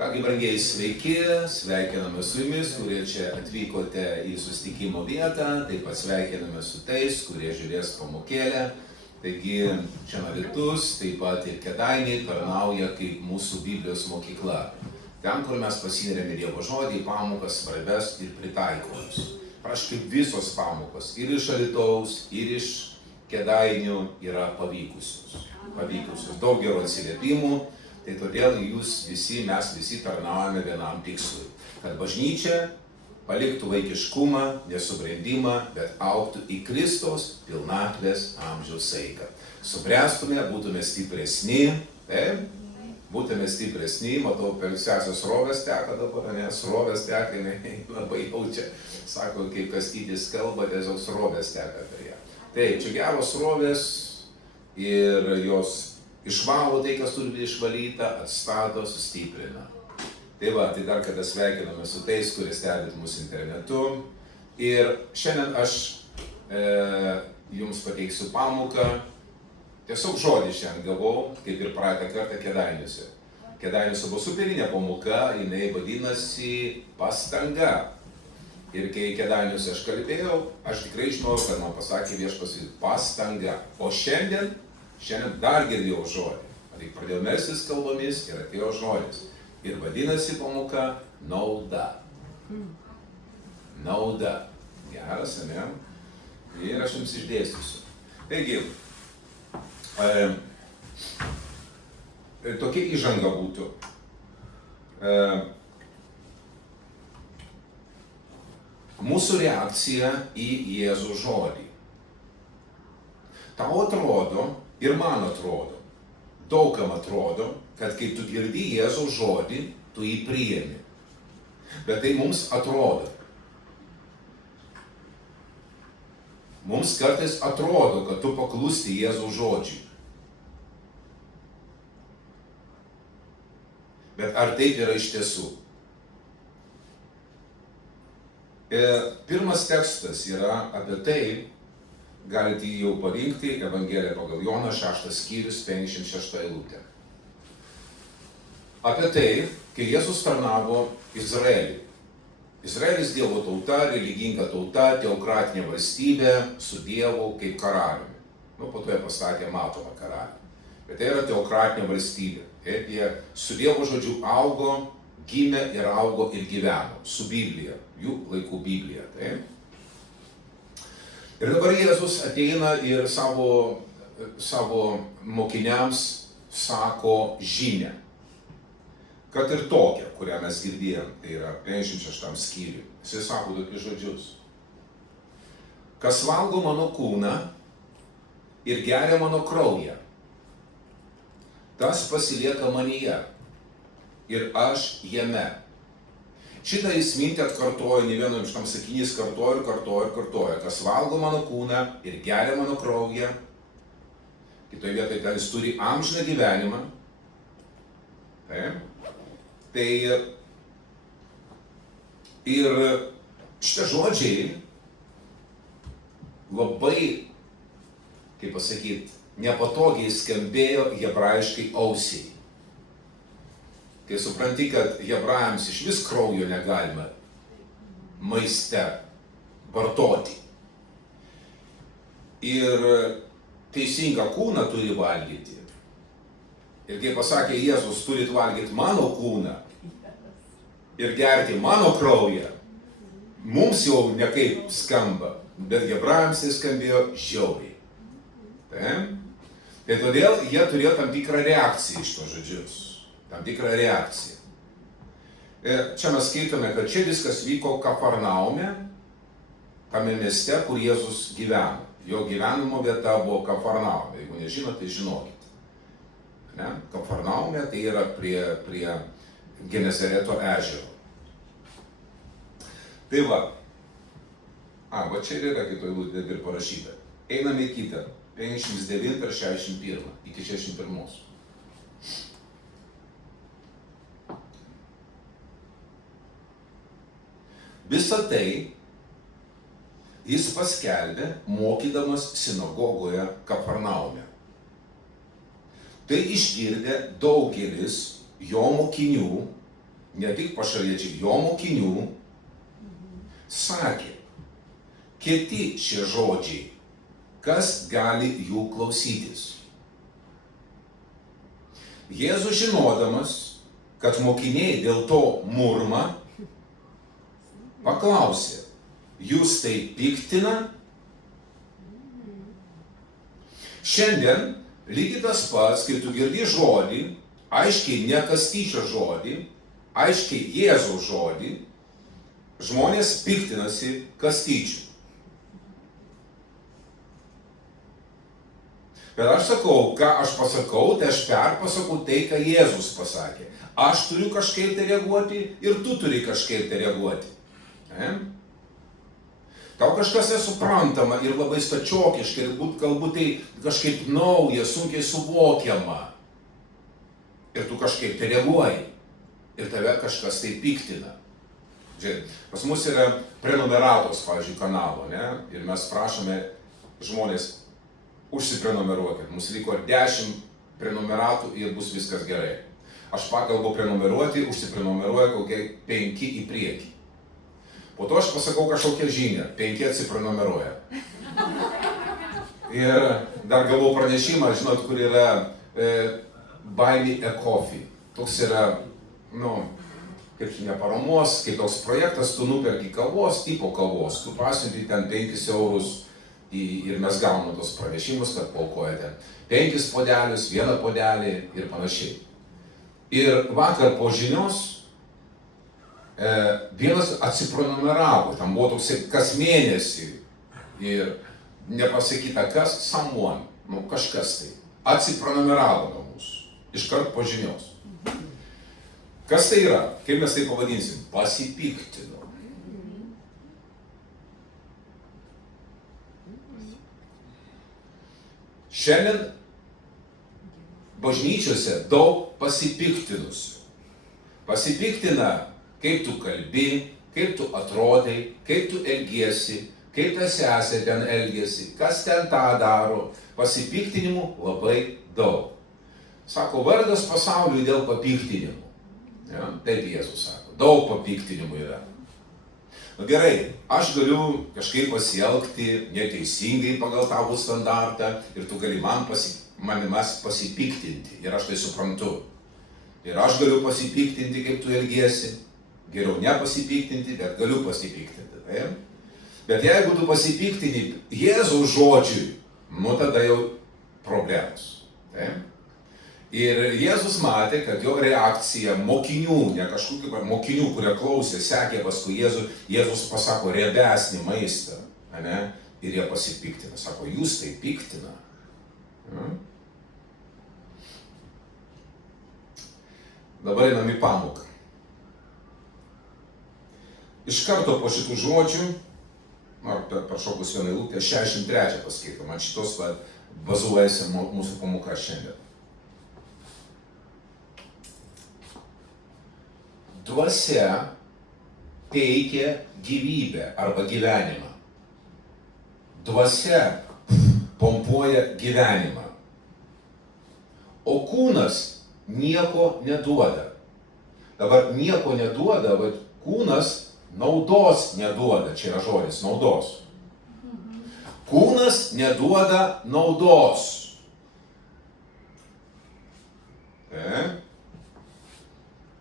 Kągi, brangiai, sveiki, sveikiname su jumis, kurie čia atvykote į susitikimo vietą, taip pat sveikiname su tais, kurie žiūrės pamokėlę. Taigi, čia Alytus, taip pat ir Kėdainiai tarnauja kaip mūsų Biblijos mokykla. Ten, kur mes pasineriame Dievo žodį, pamokas svarbias ir pritaikomus. Praškai visos pamokos ir iš Alytaus, ir iš Kėdainių yra pavykusios. Daug gerų atsiliepimų. Tai todėl mes visi tarnaujame vienam tikslui, kad bažnyčia paliktų vaikiškumą, nesubrendimą, bet augtų į Kristaus pilnatvės amžiaus saiką. Subręstume, būtume stipresni, būtume stipresni, matau, per sesės srovės teka dabar, nes srovės teka, jinai labai jaučia, sako, kaip Kastytis kalba, tiesiog srovės teka per ją. Taip, čia geros srovės ir jos išvalo tai, kas turi būti išvalyta, atstato, sustiprina. Tai va, tai dar kada sveikiname su tais, kurie stebit mūsų internetu. Ir šiandien aš jums pateiksiu pamoką. Tiesiog žodį šiandien gavau, kaip ir praeitą kartą Kėdainiuose. Kėdainiuose buvo superinė pamoka, jinai vadinasi pastanga. Ir kai Kėdainiuose aš kalbėjau, aš tikrai žinojau, kad man pasakė Viešpats pastanga. O šiandien dar girdėjau žodį. Tai pradėjau melstis kalbomis ir atėjo žodis. Ir vadinasi pamoka nauda. Nauda. Geras, ne? Ir aš jums išdėstysiu. Taigi, tokia įžanga būtų. Mūsų reakcija į Jėzų žodį. Tau atrodo, ir man atrodo, daugam atrodo, kad kai tu girdi Jėzaus žodį, tu jį priimi. Bet tai mums atrodo. Mums kartais atrodo, kad tu paklūsti Jėzaus žodžiui. Bet ar taip yra iš tiesų? Pirmas tekstas yra apie tai, galite jį jau parinkti, Evangelija pagal Joną, 6 skyrius, 56 eilutė. Apie tai, kai Jėzus tarnavo Izraeliui. Izraelis Dievo tauta, religinga tauta, teokratinė valstybė su Dievu kaip karaliumi. Po to jie pastatė matomą karalių. Bet tai yra teokratinė valstybė. Jie su Dievo žodžiu augo, gimė ir augo ir gyveno. Su Biblija, jų laikų Biblija. Taip? Ir dabar Jėzus ateina ir savo mokiniams sako žinią. Kad ir tokią, kurią mes girdėjom, tai yra 56 skyriui. Jis sako tokius žodžius. Kas valgo mano kūną ir geria mano kraują, tas pasilieka manyje ir aš jame. Šitą jis mintį atkartoja, ne vienu šitam sakinys kartoja. Kas valgo mano kūną ir geria mano kraują, kitoje vietoje, kad jis turi amžiną gyvenimą. Tai ir šitie žodžiai labai, kaip pasakyti, nepatogiai skambėjo hebrajiškai ausiai. Kai supranti, kad hebrajams iš vis kraujo negalima maiste vartoti. Ir teisingą kūną turi valgyti. Ir kaip pasakė Jėzus, turit valgyti mano kūną ir gerti mano kraują. Mums jau nekaip skamba, bet hebrajams tai skambėjo žiauriai. Tai todėl jie turėjo tam tikrą reakciją iš to žodžius. Tam tikrą reakciją. Čia mes skaitome, kad čia viskas vyko Kafarnaume, tame mieste, kur Jėzus gyveno. Jo gyvenimo vieta buvo Kafarnaume. Jeigu nežinote, tai žinokit. Kafarnaume tai yra prie Genezareto ežero. Tai va. Va čia ir yra kitoj eilutė ir parašyta. Einame į kitą. 59 ir 61. Iki 61. Visą tai jis paskelbė, mokydamas sinagogoje Kafarnaume. Tai išgirdę daugelis jo mokinių ne tik pašaliečiai, jo mokinių, sakė, kiti šie žodžiai, kas gali jų klausytis. Jėzus žinodamas, kad mokiniai dėl to murma, paklausė, jūs tai piktina? Šiandien lygiai tas pats, kai tu girdi žodį, aiškiai ne Kastyčio žodį, aiškiai Jėzaus žodį, žmonės piktinasi Kastyčiu. Bet aš sakau, ką aš pasakau, tai aš perpasakau tai, ką Jėzus pasakė. Aš turiu kažkaip tai reaguoti ir tu turi kažkaip tai reaguoti. Tau kažkas nesuprantama ir labai stačiokiškai, ir galbūt tai kažkaip nauja, sunkiai suvokiama. Ir tu kažkaip tai reaguoji. Ir tave kažkas tai piktina. Žiūrėk, pas mus yra prenumeratos, pavyzdžiui, kanalo, ne? Ir mes prašome žmonės, užsiprenumeruokit. Mums liko 10 prenumeratų ir bus viskas gerai. Aš pakalbu prenumeruoti, užsiprenumeruoju kokie 5 į priekį. Po to aš pasakau kažkokią žinią, 5 atsiprenumeruoja. Ir dar gavau pranešimą, žinot, kur yra Buy Me a Coffee. Toks yra, kaip ne paramos, kaip toks projektas, tu nuperki kavos, tipo kavos, tu pasiunti ten 5 eurus ir mes gauname tos pranešimus, kad paukojate 5 podelius, 1 podelį ir panašiai. Ir vakar po žinios vienas atsiprenumeravo, tam buvo toks kas mėnesį ir nepasakyta kas, someone, kažkas tai, atsiprenumeravo nuo mūsų, iškart po žinios. Kas tai yra? Kaip mes tai pavadinsim? Pasipiktino. Šiandien bažnyčiose daug pasipiktinusių. Pasipiktina, kaip tu kalbi, kaip tu atrodai, kaip tu elgiesi, kaip ta sesė ten elgiesi, kas ten tą daro. Pasipiktinimų labai daug. Sako, vargas pasauliui dėl papiktinimų. Ja, taip Jėzus sako, daug papiktinimų yra. Gerai, aš galiu kažkaip pasielgti neteisingai pagal tavo standartą ir tu gali manimas pasipiktinti ir aš tai suprantu. Ir aš galiu pasipiktinti, kaip tu elgiesi. Geriau nepasipiktinti, bet galiu pasipiktinti. Tai? Bet jeigu tu pasipiktini Jėzaus žodžiui, tada jau problemos. Tai? Ir Jėzus matė, kad jo reakcija mokinių, ne kažkokių mokinių, kurie klausė, sekė paskui Jėzų, Jėzus pasako riebesnį maistą, ne? Ir jie pasipiktina. Sako, jūs tai piktina. Dabar einam į pamoką. Iš karto po šitų žodžių, prašokus vieną eilutę, 63 paskaitau, man šitos bazuojasi mūsų pamoka šiandien. Dvasia teikia gyvybę arba gyvenimą. Dvasia pompuoja gyvenimą. O kūnas nieko neduoda. Dabar nieko neduoda, bet kūnas naudos neduoda. Čia yra žodis naudos. Kūnas neduoda naudos.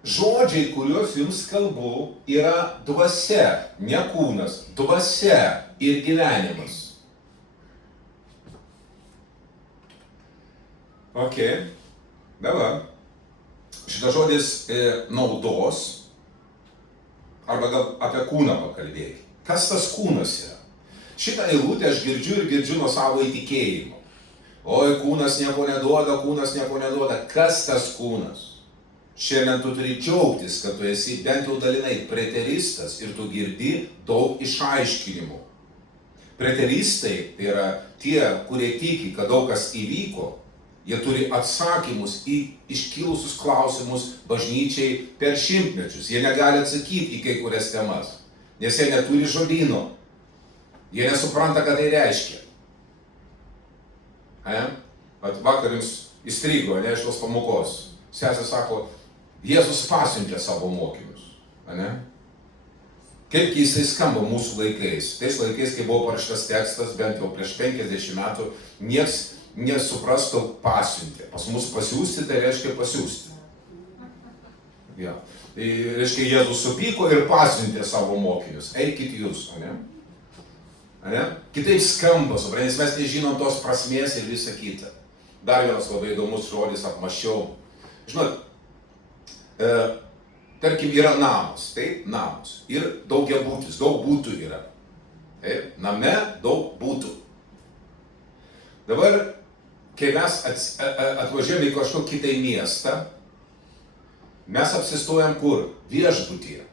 Žodžiai, kuriuos jums kalbu, yra dvasia, ne kūnas, dvasia ir gyvenimas. Ok, dabar šitas žodis naudos, arba gal apie kūną pakalbėti. Kas tas kūnas yra? Šitą eilutę aš girdžiu nuo savo įtikėjimo. Oi, kūnas nieko neduoda. Kas tas kūnas? Šiandien tu turi džiaugtis, kad tu esi bent jau dalinai preteristas ir tu girdi daug išaiškinimų. Preteristai tai yra tie, kurie tiki, kad daug kas įvyko. Jie turi atsakymus į iškilusius klausimus bažnyčiai per šimtmečius. Jie negali atsakyti į kai kurias temas, nes jie neturi žodyno. Jie nesupranta, ką tai reiškia. Vakar jums įstrigo, iš tos pamokos. Sesė sako, Jėzus pasiuntė savo mokinius. Ane? Kaip keistai skamba mūsų laikais. Tais laikais, kai buvo parašytas tekstas, bent jau prieš 50 metų, nieks nesuprastų pasiuntė. Pas mus pasiūsti, tai reiškia pasiūsti. Ja. Tai reiškia, Jėzus supyko ir pasiuntė savo mokinius. Eikit jūs, ane? Ane? Kitaip skamba, suprantate, nes mes nežinom tos prasmės ir visą kitą. Dar vienas labai įdomus žodis, apmaščiau. Žinot, tarkim, yra namas, taip, namas. Ir daugiabutis, daug būtų yra. Taip, name daug būtų. Dabar, kai mes atvažiuojame į kažkokį kitą miestą, mes apsistojam kur? Viešbutyje.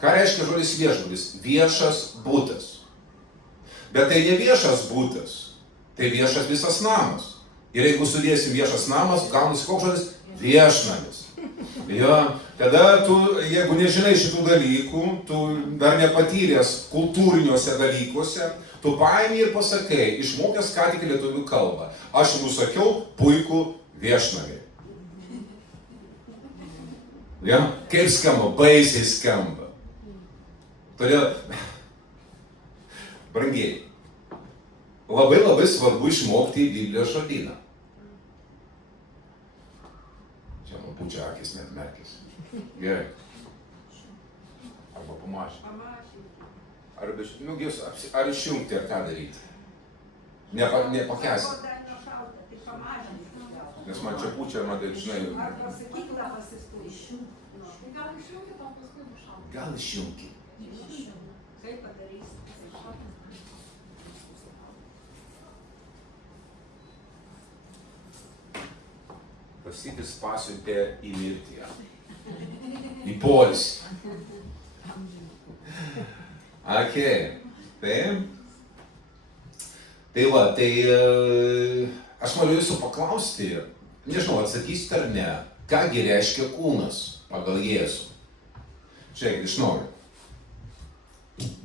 Ką reiškia žodis viešbutis? Viešas būtas. Bet tai ne viešas būtas, tai viešas visas namas. Ir jeigu sudėsim viešas namas, gaunasi koks žodis? Viešnamis. Jo, tada tu, jeigu nežinai šitų dalykų, tu dar nepatyręs kultūriniuose dalykuose, tu paimi ir pasakai, išmokęs ką tik lietuvių kalbą. Aš jums sakiau, puikų viešnamį. Ja? Kaip skamba, baisiai skamba. Todėl, brangiai, labai svarbu išmokti Biblijos žodyną. Čia man pučia akis net merkis. Gerai. Arba pamažinti. Ar išjungti, ar ką daryti? Nepakęsti. Nes man čia pučia, man tai, žinai... Arba sakyklą pasistų. Gal išjungti, o paskui nušauti. Gal išjungti. Kaip padarysi? Kastytis pasiuntė į mirtį. Į poilsį. Okay. Tai va, tai aš noriu jūsų paklausti, nežinau, atsakysite ar ne, kągi reiškia kūnas pagal Jėzų. Žiūrėk, iš naujo.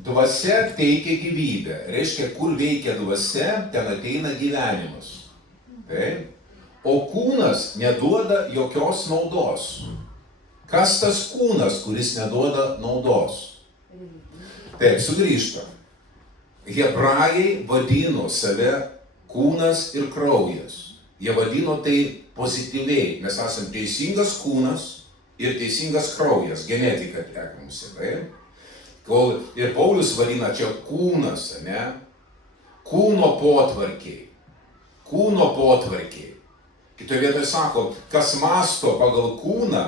Dvasia teikia gyvybę. Reiškia, kur veikia dvasia, ten ateina gyvenimas. Taip? O kūnas neduoda jokios naudos. Kas tas kūnas, kuris neduoda naudos? Taip, sugrįžtam. Hebrajai vadino save kūnas ir kraujas. Jie vadino tai pozityviai. Mes esame teisingas kūnas ir teisingas kraujas. Genetika teka mums, taip? Ir Paulius vadina čia kūnas, ne? Kūno potvarkiai. Kūno potvarkiai. Kitoje vietoje sako, kas mąsto pagal kūną,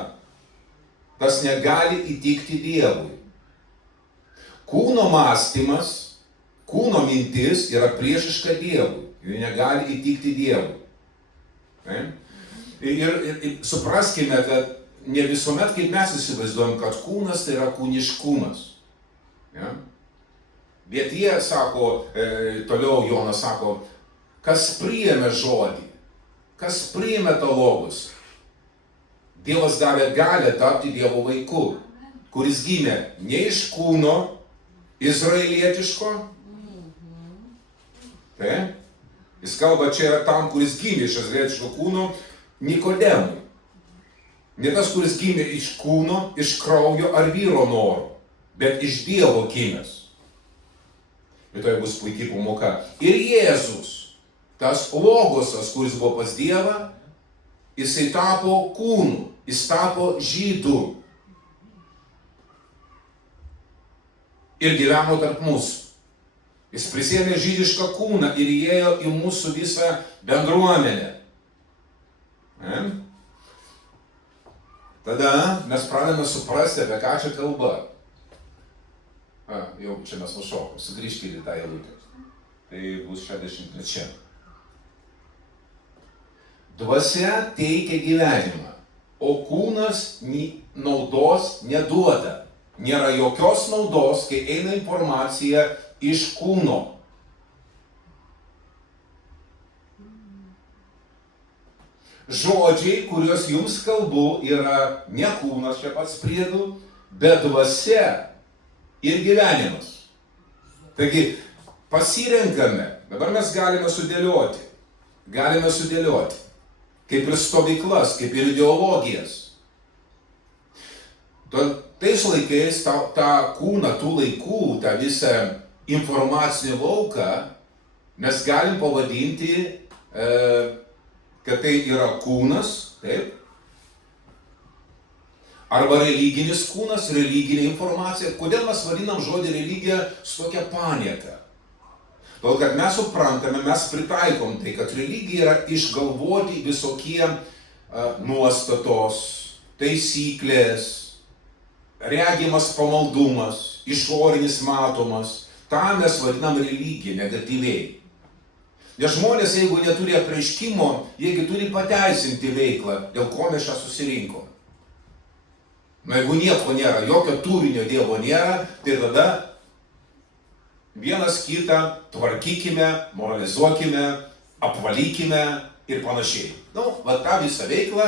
tas negali įtikti Dievui. Kūno mąstymas, kūno mintis yra priešiška Dievui. Jie negali įtikti Dievui. Ir supraskime, kad ne visuomet, kaip mes įsivaizduojam, kad kūnas tai yra kūniškumas. Ja? Bet jie sako, toliau Jonas sako, kas priėmė žodį, kas priėmė tą logos. Dievas davė galią tapti Dievo vaiku, kuris gimė ne iš kūno izraelietiško. Tai? Jis kalba čia tam, kuris gimė iš izraelietiško kūno, Nikodemui. Ne tas, kuris gimė iš kūno, iš kraujo ar vyro noro, bet iš Dievo gimęs. Ir tai bus puikiai pamoka. Ir Jėzus, tas logosas, kuris buvo pas Dievą, jisai tapo kūnu, jis tapo žydu. Ir gyveno tarp mūsų. Jis prisėmė žydišką kūną ir įėjo į mūsų visą bendruomenę. Tada mes pradėjome suprasti, apie ką čia kalba. Jau čia mes nušokom, sugrįžkite į tą eilutę. Tai bus 63. Dvasia teikia gyvenimą, o kūnas naudos neduoda. Nėra jokios naudos, kai eina informacija iš kūno. Žodžiai, kuriuos jums kalbu, yra ne kūnas, čia pats priedu, bet dvasia ir gyvenimas. Taigi, pasirenkame, dabar mes galime sudėlioti, kaip ir stovyklas, kaip ir ideologijas. Tais laikais tą kūną, tų laikų, tą visą informacinį lauką mes galim pavadinti, kad tai yra kūnas, taip? Arba religinis kūnas, religinė informacija. Kodėl mes vadinam žodį religija su tokia panieka? Todėl, kad mes suprantame, mes pritaikom tai, kad religija yra išgalvoti visokie nuostatos, taisyklės, regimas pamaldumas, išorinis matomas. tą mes vadinam religija negatyviai. Nes žmonės, jeigu neturi apreiškimo, jiegi turi pateisinti veiklą, dėl ko mes čia susirinkom. Na, jeigu nieko nėra, jokio turinio Dievo nėra, tai tada vienas kitą tvarkykime, moralizuokime, apvalykime ir panašiai. Va tą visą veiklą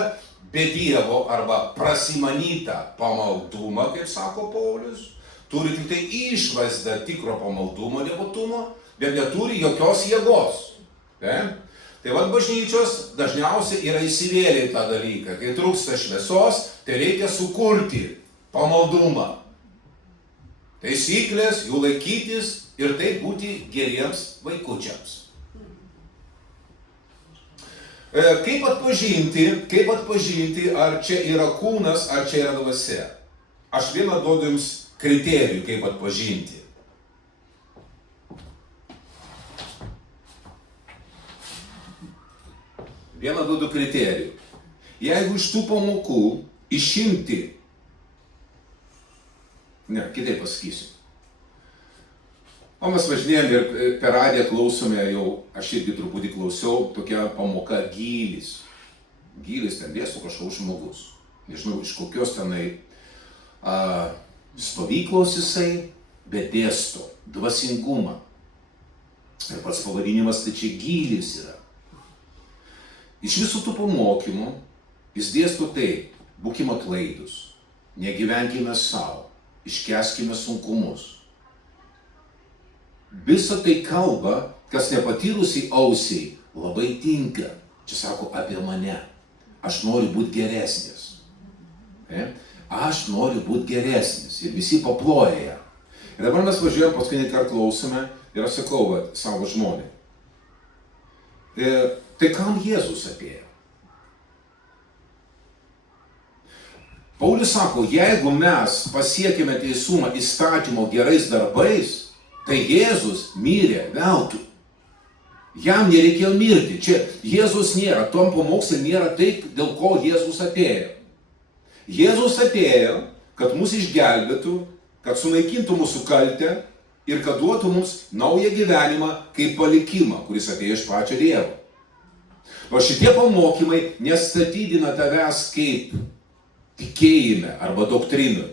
be Dievo arba prasimanytą pamaldumą, kaip sako Paulius, turi tik tai išvaizdą tikro pamaldumo, devotumo, bet neturi jokios jėgos. Tai vad bažnyčios dažniausiai yra įsivėlę į tą dalyką. Kai trūksta šviesos, tai reikia sukurti pamaldumą. Taisyklės, jų laikytis ir taip būti geriems vaikučiams. Kaip atpažinti, ar čia yra kūnas, ar čia yra dvasia? Aš vieną duodu jums kriterijų, kaip atpažinti. Vieną duodu kriterijų. Jeigu iš tų pamokų išimti, kitaip pasakysiu. O mes važinėjom ir per radiją klausome jau, aš irgi truputį klausiau, tokia pamoka gylis. Gylis ten dėsto kažkoks žmogus. Nežinau, iš kokios tenai stovyklos jisai, bet dėsto dvasingumą. Ir pats pavadinimas tai čia gylis yra. Iš visų tų pamokymų jis dėsto tai, būkime atlaidus, negyvenkime savo, iškęskime sunkumus. Visa tai kalba, kas nepatyrusiai ausiai labai tinka. Čia sako apie mane. Aš noriu būti geresnis. Aš noriu būti geresnis. Ir visi paploja ją. Ir dabar mes važiuojam, paskutinį kartą klausome ir aš sakau savo žmonai. Tai kam Jėzus atėjo? Paulius sako, jeigu mes pasiekime teisumą įstatymo gerais darbais, tai Jėzus mirė veltui. Jam nereikėjo mirti. Čia Jėzus nėra, tom pamokslui nėra tai, dėl ko Jėzus atėjo. Jėzus atėjo, kad mus išgelbėtų, kad sunaikintų mūsų kaltę ir kad duotų mums naują gyvenimą kaip palikimą, kuris atėjo iš pačio Dievo. O šitie pamokymai nestatydina tavęs kaip tikėjime arba doktrinui.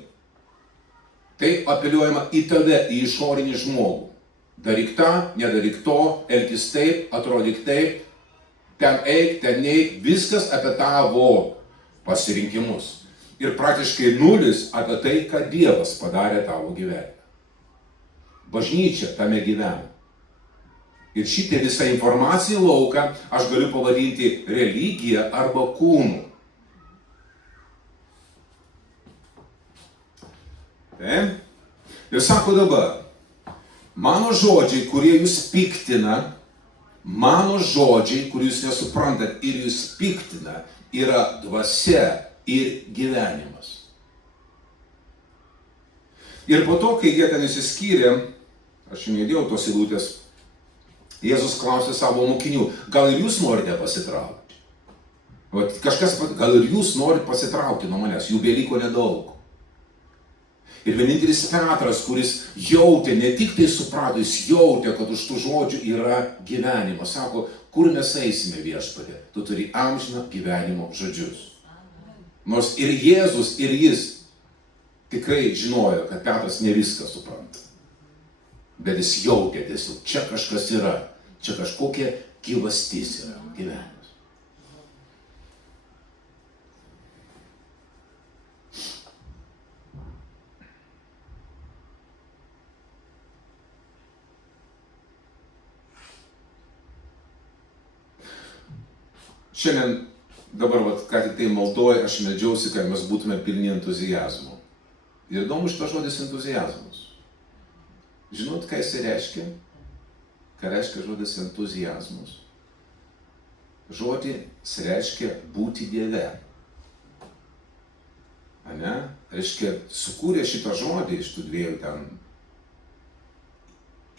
Tai apeliuojama į tave, į išorinį žmogų. Daryk tą, nedaryk to, elkis taip, atrodyk taip, ten eik, ten neik, viskas apie tavo pasirinkimus. Ir praktiškai nulis apie tai, ką Dievas padarė tavo gyvenime. Bažnyčia tame gyvena. Ir šitą visą informaciją lauką aš galiu pavadinti religija arba kūnu. Ir sako dabar, mano žodžiai, kurie jūs piktina, mano žodžiai, kurių jūs nesuprantat ir jūs piktina, yra dvasia ir gyvenimas. Ir po to, kai jie ten išsiskyrė, aš jau nedėjau tos eilutės, Jėzus klausė savo mokinių, gal ir jūs norite pasitraukti? Gal ir jūs norite pasitraukti nuo manęs, jų beliko nedaug. Ir vienintelis Petras, kuris jautė, ne tik tai suprato, jis jautė, kad už tų žodžių yra gyvenimas. Sako, kur mes eisime Viešpatie? Tu turi amžiną gyvenimo žodžius. Nors ir Jėzus, ir jis tikrai žinojo, kad Petras ne viską supranta. Bet jis jautė tiesiog, čia kažkas yra, čia kažkokia gyvastis yra gyvenimas. Šiandien, dabar ką tik tai maldoju, aš meldžiausi, kad mes būtume pilni entuzijazmo. Ir įdomu šitas žodis entuziazmas. Žinot, ką jis reiškia? Ką reiškia žodis entuziazmas? Žodis reiškia būti Dieve. Ane? Reiškia, sukūrė šitą žodį iš tų dviejų ten.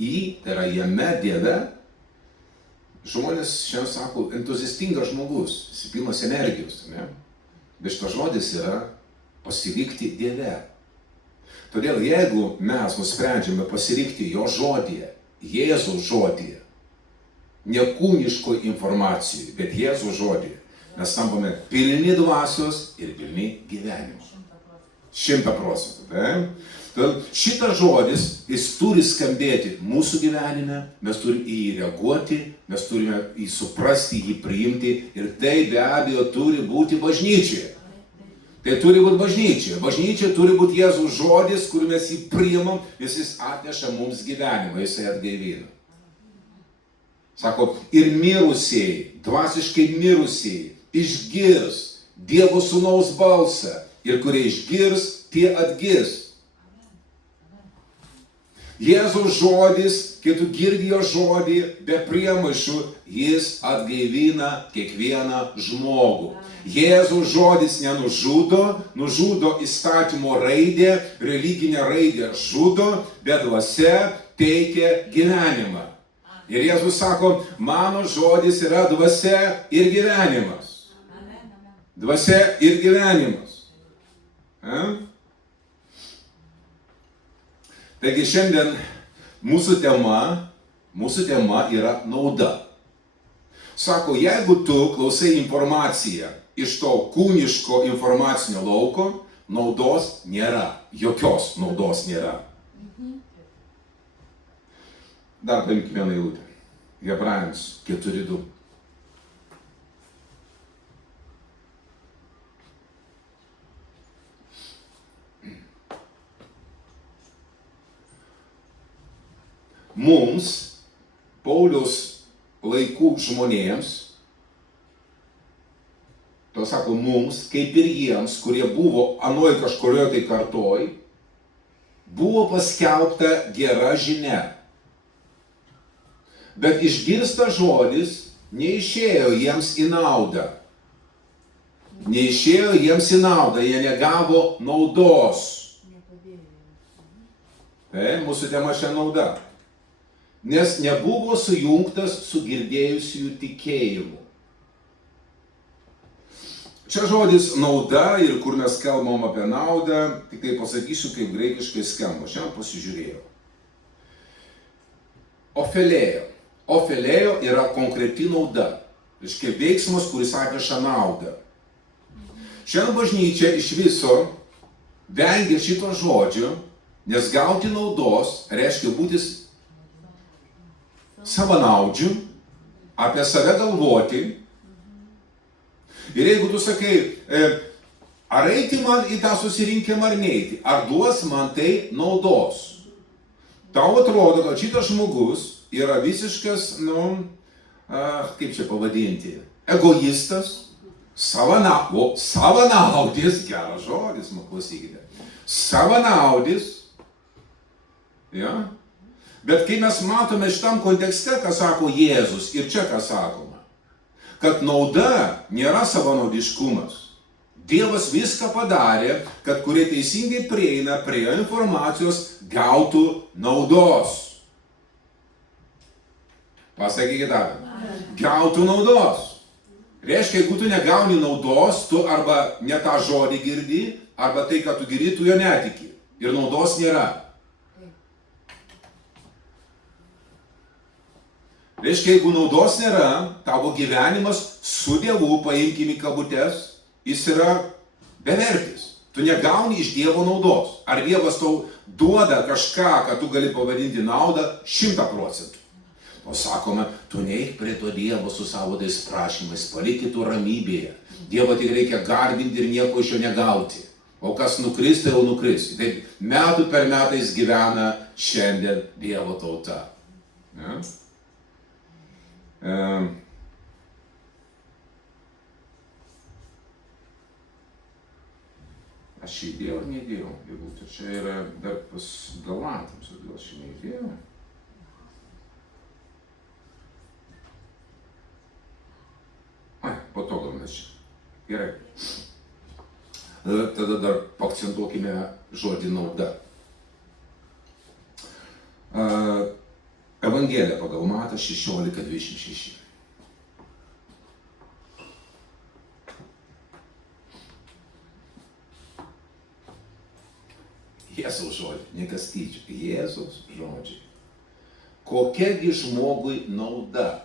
Tai yra jame Dieve. Žmonės šiandien sako, entuziastingas žmogus, jis pilnas energijos. Ne? Bet šitas žodis yra pasilikti Dieve. Todėl jeigu mes nusprendžiame pasilikti jo žodyje, Jėzaus žodyje, ne kūniškoj informacijai, bet Jėzaus žodyje, mes tampame pilni dvasios ir pilni gyvenimo. 100%. Todėl šitas žodis, jis turi skambėti mūsų gyvenime, mes turime į jį reaguoti, mes turime jį suprasti, jį priimti ir tai be abejo turi būti bažnyčioje. Tai turi būti bažnyčia. Bažnyčia turi būti Jėzaus žodis, kurį mes jį priimam, nes jis atneša mums gyvenimą, jisai atgaivina. Sako, ir mirusieji, dvasiškai mirusieji, išgirs Dievo sūnaus balsą ir kurie išgirs, tie atgirs. Jėzaus žodis, kai tu girdi jo žodį, be priemaišų, jis atgaivina kiekvieną žmogų. Jėzaus žodis nenužudo, nužudo įstatymo raidė, religinė raidė žudo, bet dvasia teikia gyvenimą. Ir Jėzus sako, mano žodis yra dvasia ir gyvenimas. Dvasia ir gyvenimas. Taigi šiandien mūsų tema yra nauda. Sako, jeigu tu klausai informaciją iš to kūniško informacinio lauko, naudos nėra. Jokios naudos nėra. Dar paimkime vieną eilutę. Hebrajams 4:2. Mums, Pauliaus laikų žmonėms, to sako mums, kaip ir jiems, kurie buvo anoj kažkurioje tai kartoj, buvo paskelbta gera žinia. Bet išgirsta žodis neišėjo jiems į naudą. Neišėjo jiems į naudą, jie negavo naudos. Tai mūsų tema šią naudą. Nes nebuvo sujungtas su girdėjusiųjų tikėjimu. Čia žodis nauda ir kur mes kalbam apie naudą, tik tai pasakysiu, kaip graikiškai skamba. Šiandien pasižiūrėjau. Ofelėjo. Ofelėjo yra konkreti nauda. Reiškia veiksmas, kuris atneša naudą. Šiandien bažnyčia iš viso vengia šito žodžio, nes gauti naudos reiškia būti savanaudžiu, apie save galvoti. Ir jeigu tu sakai, ar eiti man į tą susirinkimą ar neiti, ar duos man tai naudos, tau atrodo, kad šitas žmogus yra visiškas, kaip čia pavadinti, egoistas, savanaudis, geras žodis, klausykite, savanaudis, ja? Bet kai mes matome šitam kontekste, ką sako Jėzus ir čia ką sakoma, kad nauda nėra savanaudiškumas. Dievas viską padarė, kad kurie teisingai prieina prie informacijos, gautų naudos. Pasakykite tą. Gautų naudos. Reiškia, jeigu tu negauni naudos, tu arba ne tą žodį girdi, arba tai, ką tu girdi, tu jo netiki. Ir naudos nėra. Reiškia, jeigu naudos nėra, tavo gyvenimas su Dievu, paimkime kabutes, jis yra bevertis. Tu negauni iš Dievo naudos. Ar Dievas tau duoda kažką, ką tu gali pavadinti naudą, 100%. O sakome, tu neik prie to Dievo su savo tais prašymais, palikit tu ramybėje. Dievo tik reikia garbinti ir nieko iš jo negauti. O kas nukris, tai jau nukris. Taip, metų per metais gyvena šiandien Dievo tauta. Ja? Aš čia įdėjau ar neįdėjau, jeigu čia yra dar pas Galatams, gal aš čia neįdėjau. Ai, po to gal mes čia. Gerai. Tada dar akcentuokime žodį nauda. Evangelija pagal Matą 16:26. Jėzaus žodžiai, ne kastyčių, Jėzaus žodžiai. Kokiagi žmogui nauda,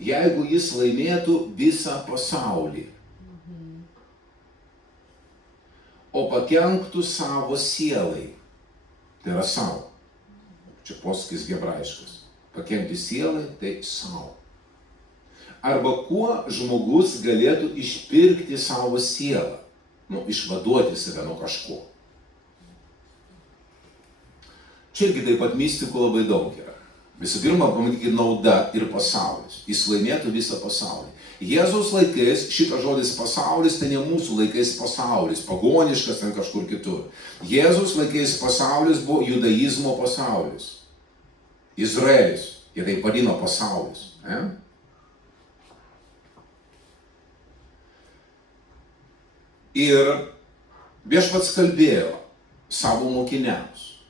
jeigu jis laimėtų visą pasaulį, o pakenktų savo sielai, tai yra savo. Čia posakis hebrajiškas. Pakenkti sielai, tai savo. Arba kuo žmogus galėtų išpirkti savo sielą. Išvaduoti save nuo kažko. Čia irgi taip pat mistikų labai daug yra. Visų pirma, pamatykite nauda ir pasaulis. Jis laimėtų visą pasaulį. Jėzaus laikais šitas žodis pasaulis, tai ne mūsų laikais pasaulis, pagoniškas ten kažkur kitur. Jėzaus laikais pasaulis buvo judaizmo pasaulis. Izraelis, jie taip vadino pasaulis. Ir viešpats kalbėjo savo mokiniams,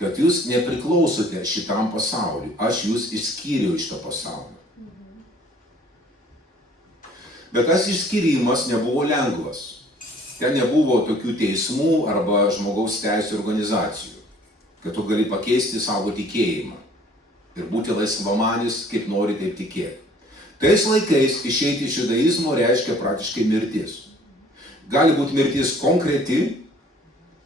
kad jūs nepriklausote šitam pasauliu, aš jūs išskyriau iš to pasaulio. Bet tas išskyrimas nebuvo lengvas. Ten nebuvo tokių teismų arba žmogaus teisų organizacijų, kad tu gali pakeisti savo tikėjimą ir būti laisvamanis, kaip nori taip tikėti. Tais laikais išeiti iš judaizmo reiškia praktiškai mirtis. Gali būti mirtis konkreti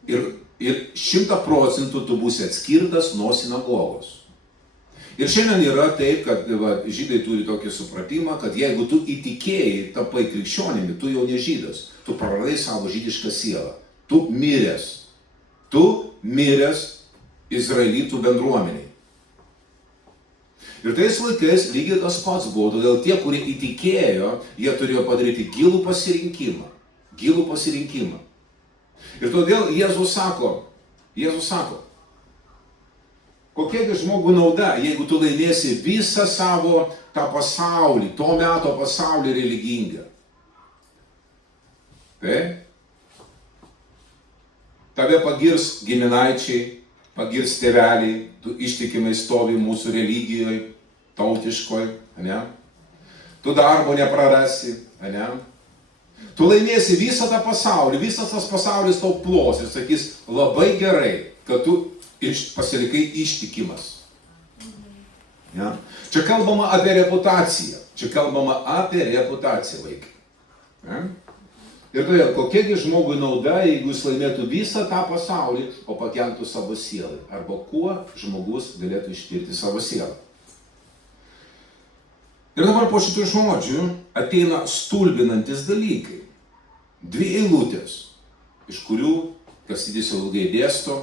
ir 100% tu būsi atskirtas nuo sinagogos. Ir šiandien yra taip, kad žydai turi tokį supratimą, kad jeigu tu įtikėjai, tapai krikščionimi, tu jau ne žydas, tu praradai savo žydišką sielą. Tu miręs Izraelitų bendruomeniai. Ir tais laikais lygiai tas pats buvo, todėl tie, kurie įtikėjo, jie turėjo padaryti gilų pasirinkimą. Ir todėl Jėzus sako, kokia žmogų nauda, jeigu tu laimėsi visą savo tą pasaulį, to meto pasaulį religingą. Tave pagirs giminaičiai, pagirs tėveliai, tu ištikimai stovi mūsų religijoje, tautiškoje, ne? Tu darbo neprarasi, ne? Tu laimėsi visą tą pasaulį, visas tas pasaulis tau plos ir sakys, labai gerai, kad tu pasilikai ištikimas. Ja? Čia kalbama apie reputaciją. Vaikai. Ja? Ir todėl, kokiagi žmogui nauda, jeigu jis laimėtų visą tą pasaulį, o pakenktų savo sielai. Arba kuo žmogus galėtų išpirkti savo sielą. Ir dabar po šitų žodžių ateina stulbinantis dalykai. 2 eilutės, iš kurių Kastytis ilgai dėsto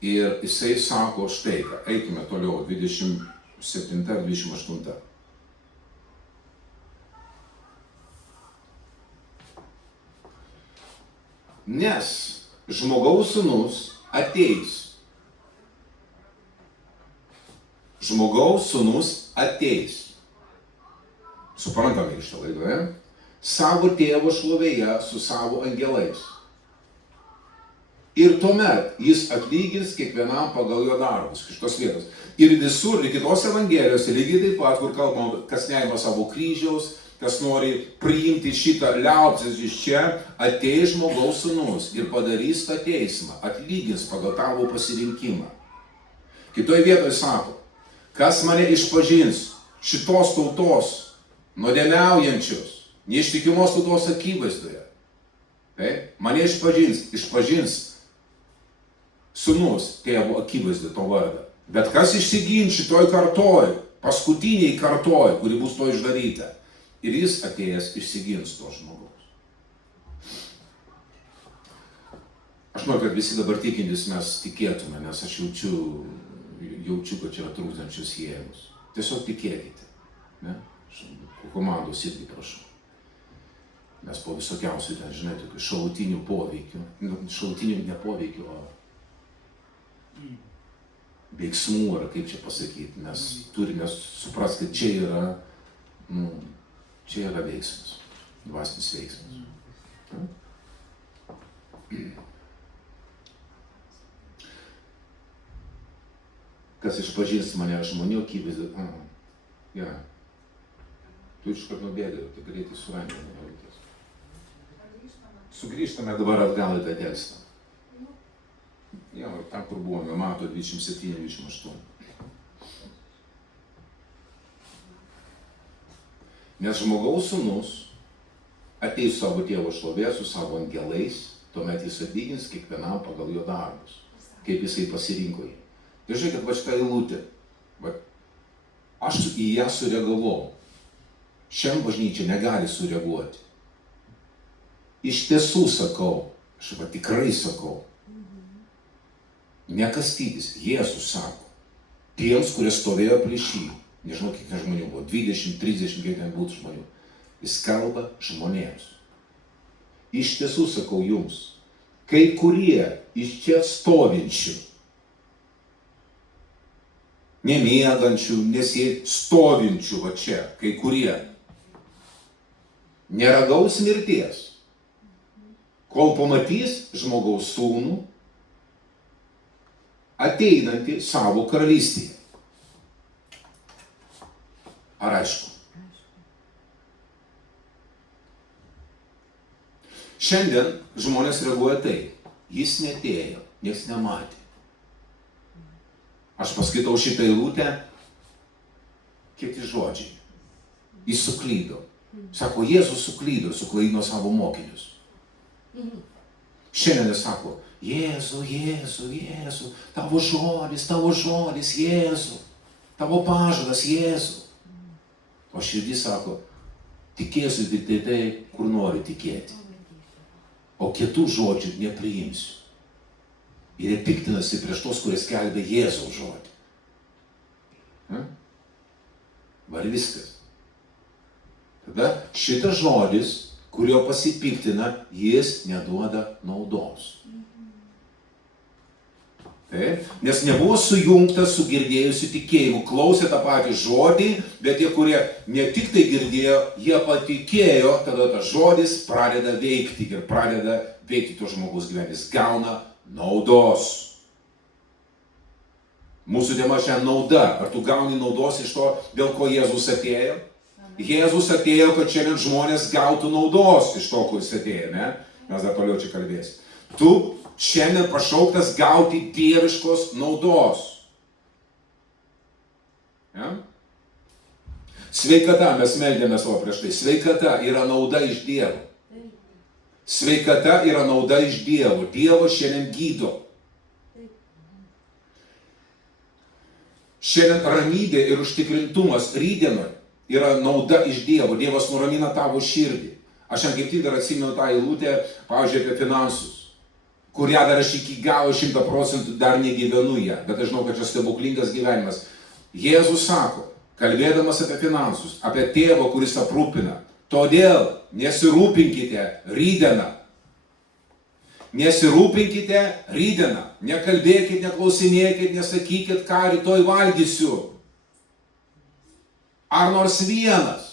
ir jisai sako štai ką. Eikime toliau, 27 ir 28. Nes žmogaus sūnus ateis. Suprantame iš to laidoje. Savo tėvo šlovėje su savo angelais. Ir tuomet jis atlygins kiekvienam pagal jo darbus, iš tos vietos. Ir visur, ir kitos evangelijose, lygiai taip pat, kur kalbam, kas neima savo kryžiaus, kas nori priimti šitą liaupses iš čia, ateis žmogaus sūnus ir padarys tą teismą, atlygins pagal tavo pasirinkimą. Kitoje vietoje sako, kas mane išpažins šitos tautos, nuodėmiaujančios, neištikimos tautos akivaizdoje. Mane išpažins sūnus tėvo akivaizdoje to vardą. Bet kas išsigins šitoj kartoj, paskutiniai kartoj, kuri bus to išdaryta. Ir jis atėjęs išsigins to žmogaus. Aš noriu, kad visi dabar tikintis mes tikėtume, nes aš jaučiu, kad čia yra trūkstančios jėgos. Tiesiog tikėkite. Ne? Komandos irgi prašau. Mes po visokiausių ten, žinai, tokių šalutinių poveikių, šalutinių ne poveikių, o veiksmų, ar kaip čia pasakyti, mes turime suprasti, kad čia yra veiksmas, dvasinis veiksmas. Kas išpažins mane žmonių akivaizdoj, gerai. Tu iškart nubėgai, tai greitai surandė. Sugrįžtame dabar atgal į tą tekstą. Jo, tam, kur buvome, mato 27-28. Nes žmogaus sūnus ateis savo tėvo šlovė su savo angelais, tuomet jis atlygins kiekvienam pagal jo darbus, kaip jisai pasirinko jį. Ir žiūrėkit, va šitą eilutę, aš į ją sureagavau. Šiandien bažnyčia negali sureaguoti. Iš tiesų sakau, aš tikrai sakau, nekastytis, Jėzus sako, tiems, kurie stovėjo prieš jį, nežinau, kiek žmonių buvo, 20, 30, kiek ten būtų žmonių, jis kalba žmonėms. Iš tiesų sakau jums, kai kurie iš čia stovinčių, nemiegančių, stovinčių va čia, kai kurie, neragaus mirties, kol pamatys žmogaus sūnų ateinantį savo karalystėje. Ar aišku? Šiandien žmonės reaguoja taip, jis neatėjo, nieks nematė. Aš paskaitau šitą eilutę, kiek tie žodžiai. Jis suklydo. Sako, Jėzus suklydo, suklaidino savo mokinius. Šiandien jis sako, Jėzu, Jėzu, Jėzu, tavo žodis, Jėzu, tavo pažadas, Jėzu. O širdis sako, tikėsiu tik tai, kur noriu tikėti. O kitų žodžių nepriimsiu. Ir jie piktinasi prieš tos, kurie skelbia Jėzaus žodį. Var viskas. Tada šitas žodis, kurio pasipiktina, jis neduoda naudos. Taip? Nes nebuvo sujungtas su girdėjusiu tikėjimu. Klausė tą patį žodį, bet tie, kurie ne tik tai girdėjo, jie patikėjo, tada tas žodis pradeda veikti ir pradeda veikti to žmogus gyventis. Gauna naudos. Mūsų tema šiandien nauda. Ar tu gauni naudos iš to, dėl ko Jėzus atėjo? Jėzus atėjo, kad šiandien žmonės gautų naudos iš to, kuris atėjo, ne? Mes dar toliau čia kalbėsim. Tu šiandien pašauktas gauti dieviškos naudos. Ja? Sveikata, mes meldėmės savo prieš tai. Sveikata yra nauda iš Dievo. Sveikata yra nauda iš Dievo. Dievas šiandien gydo. Šiandien ramybė ir užtikrintumas rytdienoj yra nauda iš Dievo. Dievas nuramina tavo širdį. Aš kaip tik dar atsimenu tą eilutę, pavyzdžiui, apie finansus, kurią dar aš iki galo 100% dar negyvenu ją, bet aš žinau, kad čia stebuklingas gyvenimas. Jėzus sako, kalbėdamas apie finansus, apie tėvą, kuris aprūpina, todėl nesirūpinkite rytdieną. Nesirūpinkite rytdieną. Nekalbėkit, neklausinėkit, nesakykit, ką rytoj valgysiu. Ar nors vienas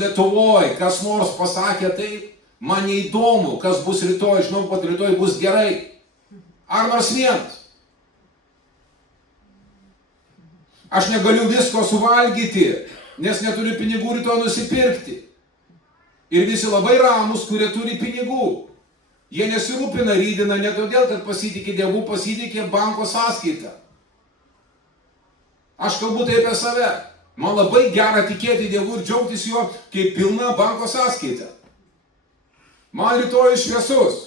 Lietuvoje, kas nors pasakė taip, man neįdomu, kas bus rytoj, žinau, kad rytoj bus gerai. Ar nors vienas? Aš negaliu visko suvalgyti, nes neturiu pinigų rytoj nusipirkti. Ir visi labai ramus, kurie turi pinigų. Jie nesirūpina rytdieną ne todėl, kad pasitikė Dievu, pasitikė banko sąskaitą. Aš kalbu tai apie save. Man labai gera tikėti Dievu ir džiaugtis juo, kaip pilna banko sąskaita. Man rytoj šviesus.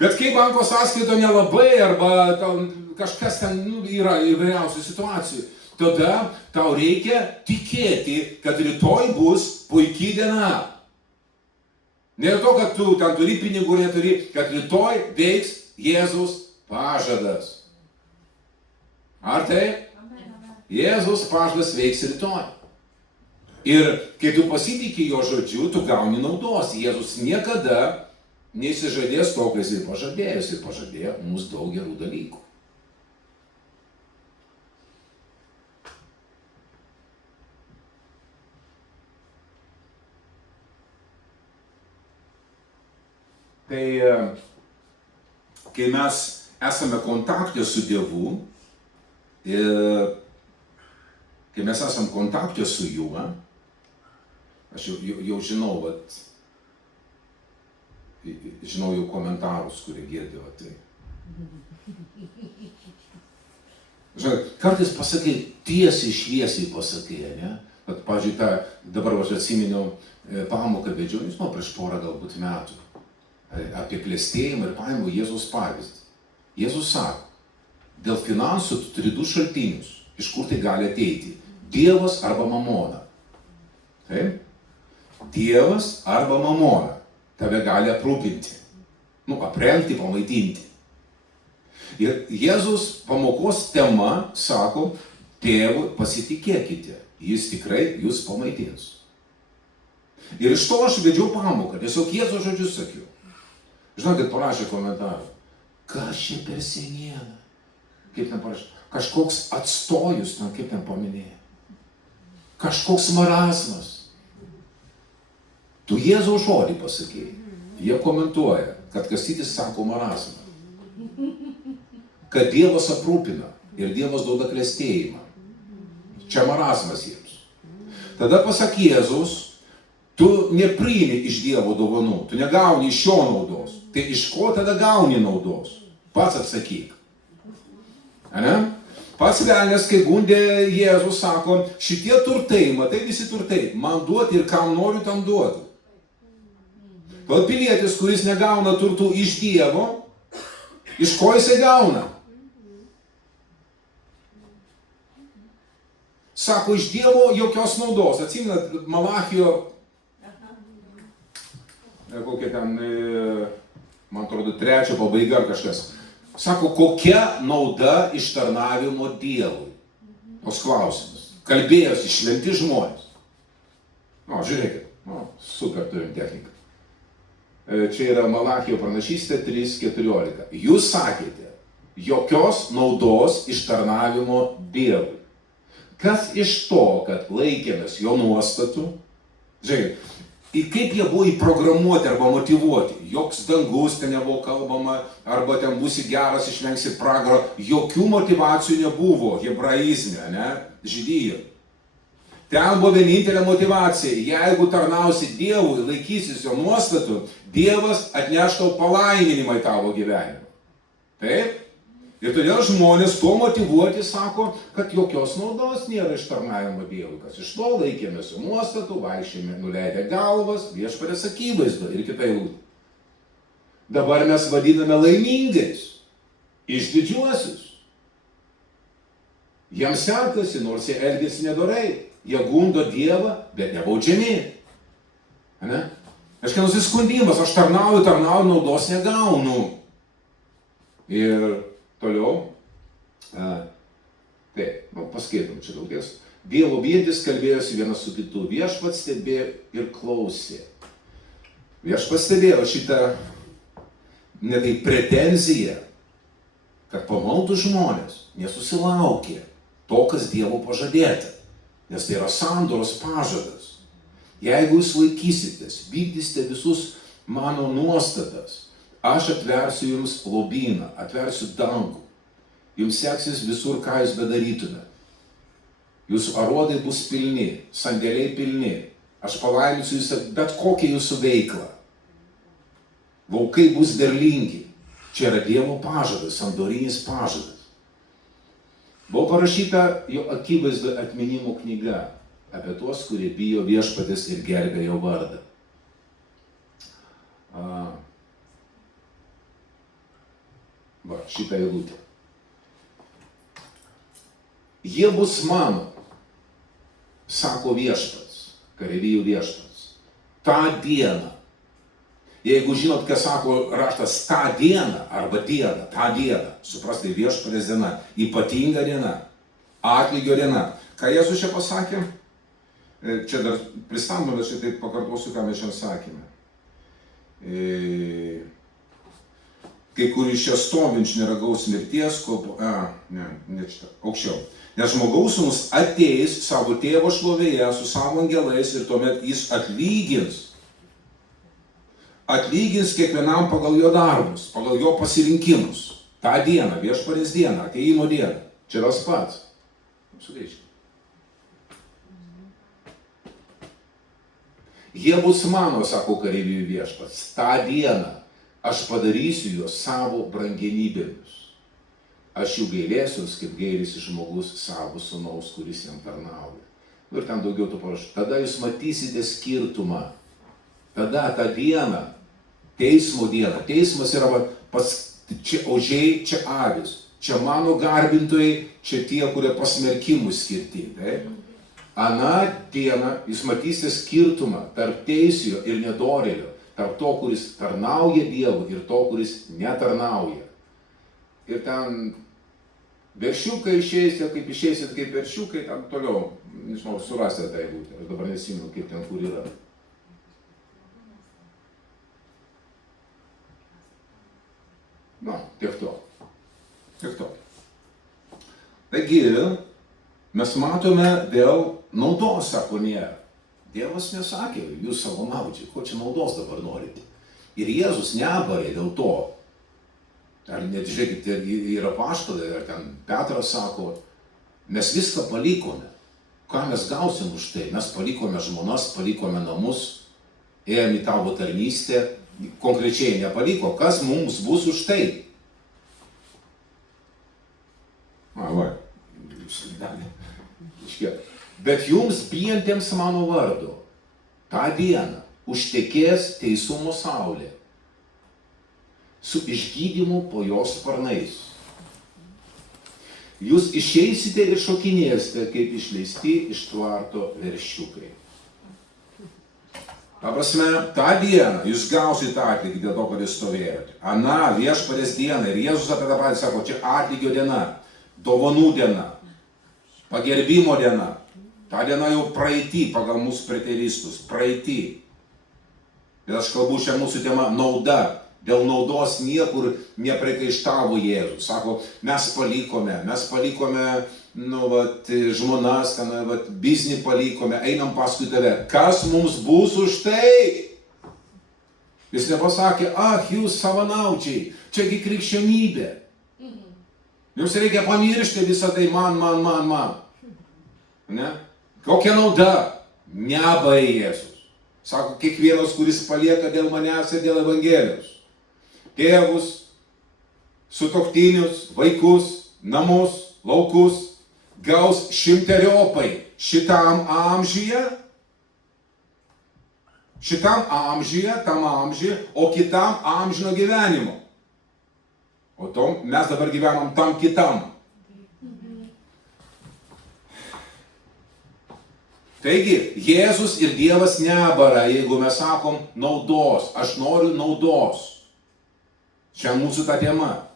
Bet kai banko sąskaito nelabai arba kažkas ten yra įvairiausių situacijų, tada tau reikia tikėti, kad rytoj bus puikiai diena. Ne to, kad tu ten turi pinigų, neturi, kad rytoj veiks Jėzus pažadas. Ar tai? Jėzus pažadas veiks rytoj. Ir kai tu pasitikė jo žodžiu, tu gauni naudos. Jėzus niekada neišsižadės to, ką jis pažadėjo. Jis pažadėjo mums daug gerų dalykų. Tai kai mes esame kontakte su Dievu, kai mes esame kontakte su juo, aš jau žinau, žinau jau komentarus, kurie girdėjo tai. Žinai, kartais pasakai, tiesiai šviesiai pasakai, ne? Bet, pavyzdžiui, dabar aš atsiminiau pamoką vedžiau, prieš porą galbūt metų, apie klestėjimą ir paėmiau Jėzaus pavyzdį. Jėzus sako, dėl finansų tu turi du šaltinius, iš kur tai gali ateiti. Dievas arba mamona. Taip? Dievas arba mamona tave gali aprūpinti. Aprengti, pamaitinti. Ir Jėzus pamokos tema sako, tėvu pasitikėkite, jis tikrai jūs pamaitins. Ir iš to aš vedžiau pamoką, tiesiog Jėzaus žodžius sakiau. Žinokit, parašė komentarą, kas čia per seniena? Kaip ten parašė? Kažkoks atstojus, kaip ten paminėjo. Kažkoks marazmas. Tu Jėzaus žodį pasakėjai. Jie komentuoja, kad kastytis sako marazmą. Kad Dievas aprūpina ir Dievas duoda klestėjimą. Čia marazmas jiems. Tada pasak Jėzaus, tu nepriimi iš Dievo dovanų, tu negauni iš jo naudos. Tai iš ko tada gauni naudos? Pats atsakyk. Ane? Pats velnias, kai gundė Jėzus, sako, šitie turtai, matai visi turtai, man duoti ir kam noriu, tam duoti. Todėl pilietis, kuris negauna turtų iš Dievo, iš ko jisai gauna? Sako, iš Dievo jokios naudos. Atsimenat, Malachijo, kokia ten, man atrodo, 3 pabaiga ar kažkas. Sako, kokia nauda iš tarnavimo Dievui? Toks klausimas. Kalbėjosi šventi žmonės. Žiūrėkit, super turim techniką. Čia yra Malachijo pranašystė 3:14. Jūs sakėte, jokios naudos iš tarnavimo Dievui. Kas iš to, kad laikėmės jo nuostatų? Žiūrėkit, kaip jie buvo įprogramuoti arba motyvuoti. Joks dangus ten nebuvo kalbama, arba ten būsi geras, išvengsi pragaro. Jokių motyvacijų nebuvo hebraizme, žydijoje. Ten buvo vienintelė motyvacija. Jeigu tarnausi Dievui, laikysis jo nuostatų, Dievas atneš tau palaiminimą į tavo gyvenimą. Taip? Ir todėl žmonės tuo motyvuoti sako, kad jokios naudos nėra iš tarnavimo Dievui. Kas iš to laikėmės jo nuostatų, vaikščiame nuleidę galvas, viešpaties akivaizdoje ir kitai lūdė. Dabar mes vadiname laimingais, išdidžiuosius. Jiems sekasi, nors jie elgiasi nedorai. Jie gundo Dievą, bet nebaudžiami. Kažkiek nusiskundimas, aš tarnauju, naudos negaunu. Ir toliau, paskaitom čia daugies. Dievo viedis kalbėjosi vienas su kitu, viešpats stebėjo ir klausė. Viešpats stebėjo šitą netai pretenziją, kad pamaldų žmonės nesusilaukė to, kas Dievo pažadėta. Nes tai yra sandoros pažadas. Jeigu jūs laikysitės, vykdysite visus mano nuostatas, aš atversiu jums lobyną, atversiu dangų. Jums seksis visur, ką jūs bedarytume. Jūsų aruodai bus pilni, sandėliai pilni. Aš palaiminsiu jūs bet kokią jūsų veiklą. Laukai bus derlingi. Čia yra Dievo pažadas, sandorinis pažadas. Buvo parašyta jo akivaizdo atminimo knyga apie tuos, kurie bijo viešpatės ir gerbė jo vardą. Šitą eilutę. Jie bus mano, sako viešpats, kareivijų viešpats, tą dieną. Jeigu žinot, ką sako raštas tą dieną, arba dieną, tą dieną, suprastai viešpatės diena, ypatinga diena, atlygio diena. Ką Jėzus čia pasakė? Čia dar pristabdome, aš taip pakartosiu, ką mes šiandien sakėme. Kai kur iš čia stovinčių neragaus mirties, ne šitą, aukščiau. Nes žmogaus sūnus ateis savo tėvo šlovėje su savo angelais ir tuomet jis atlygins kiekvienam pagal jo darbus, pagal jo pasirinkimus. tą dieną, viešpaties dieną, atėjimo dieną. Čia tas pats. Sugaiškime. Jie bus mano, sako kareivių viešpats, tą dieną aš padarysiu juos savo brangenybėmis. Aš jų gailėsiuos, kaip gailisi žmogus savo sūnaus, kuris jam tarnauja. Ir ten daugiau tu parašai. Tada jūs matysite skirtumą. Tada tą dieną, teismo dieną, teismas yra pats, čia ožiai, čia avis, čia mano garbintojai, čia tie, kurie pasmerkimų skirti. Taip? Aną dieną jūs matysite skirtumą tarp teisėjo ir nedorėlio, tarp to, kuris tarnauja Dievui ir to, kuris netarnauja. Ir ten veršiukai išeisite, kaip išeisit kaip veršiukai, ten toliau, nežinau, surasite tai būti, aš dabar nesimenu, kaip ten kur yra. Na, tiek to. Tiek to. Taigi, mes matome dėl naudos, sako, nėra. Dievas nesakė, jūs savo naudžiai, ko čia naudos dabar norite. Ir Jėzus nebarė dėl to. Ar net žiūrėkite, yra apaštalai, ar ten Petras sako, mes viską palikome. Ką mes gausim už tai? Mes palikome žmonas, palikome namus, ėjome į tavo tarnystę, konkrečiai nepaliko. Kas mums bus už tai? Bet jums bijantiems mano vardo, tą dieną užtekės teisumo saulė su išgydymu po jos sparnais. Jūs išeisite ir šokinėsite, kaip išleisti iš tvarto veršiukai. Ta prasme, tą dieną jūs gausite atlygį dėl to, kad jūs stovėjote. Ana, viešpaties diena, ir Jėzus apie tą patį sako, čia atlygio diena, dovanų diena, pagerbimo diena. Ta diena jau praeity pagal mūsų preteristus, praeity. Ir aš kalbu šią mūsų temą nauda. Dėl naudos niekur nepriekaištavo Jėzus. Sako, mes palikome žmonas, biznį palikome, einam paskui tave. Kas mums bus už tai? Jis nepasakė, jūs savanaudžiai, čiagi krikščionybė. Jums reikia pamiršti visą tai man. Ne? Kokia nauda? Nebarė Jėzus. Sako, kiekvienas, kuris palieka dėl manęs ir dėl Evangelijos. Tėvus, sutuoktinius, vaikus, namus, laukus, gaus 100-eriopai šitam amžiuje, o kitam amžino gyvenimo. O to mes dabar gyvenam tam kitam. Taigi, Jėzus ir Dievas nebara, jeigu mes sakom naudos, aš noriu naudos. Čia mūsų ta tema.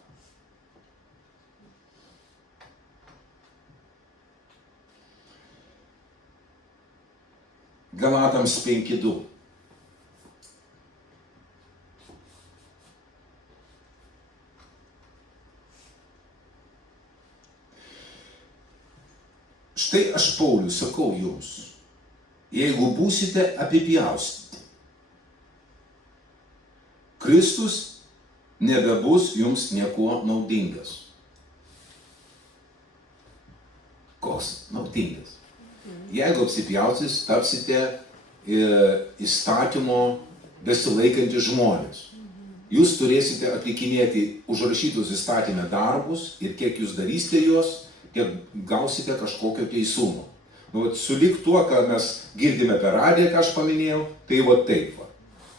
Galatams 5:2. Štai aš, Paulius, sakau jums, jeigu būsite apipjaustyti, Kristus nebebus jums niekuo naudingas. Koks naudingas? Jeigu apsipjausis, tapsite įstatymo besilaikantys žmonės. Jūs turėsite atlikinėti užrašytus įstatymę darbus ir kiek jūs darysite juos, tiek gausite kažkokio teisumo. Sulig tuo, ką mes girdime per radiją, ką aš paminėjau, tai taip.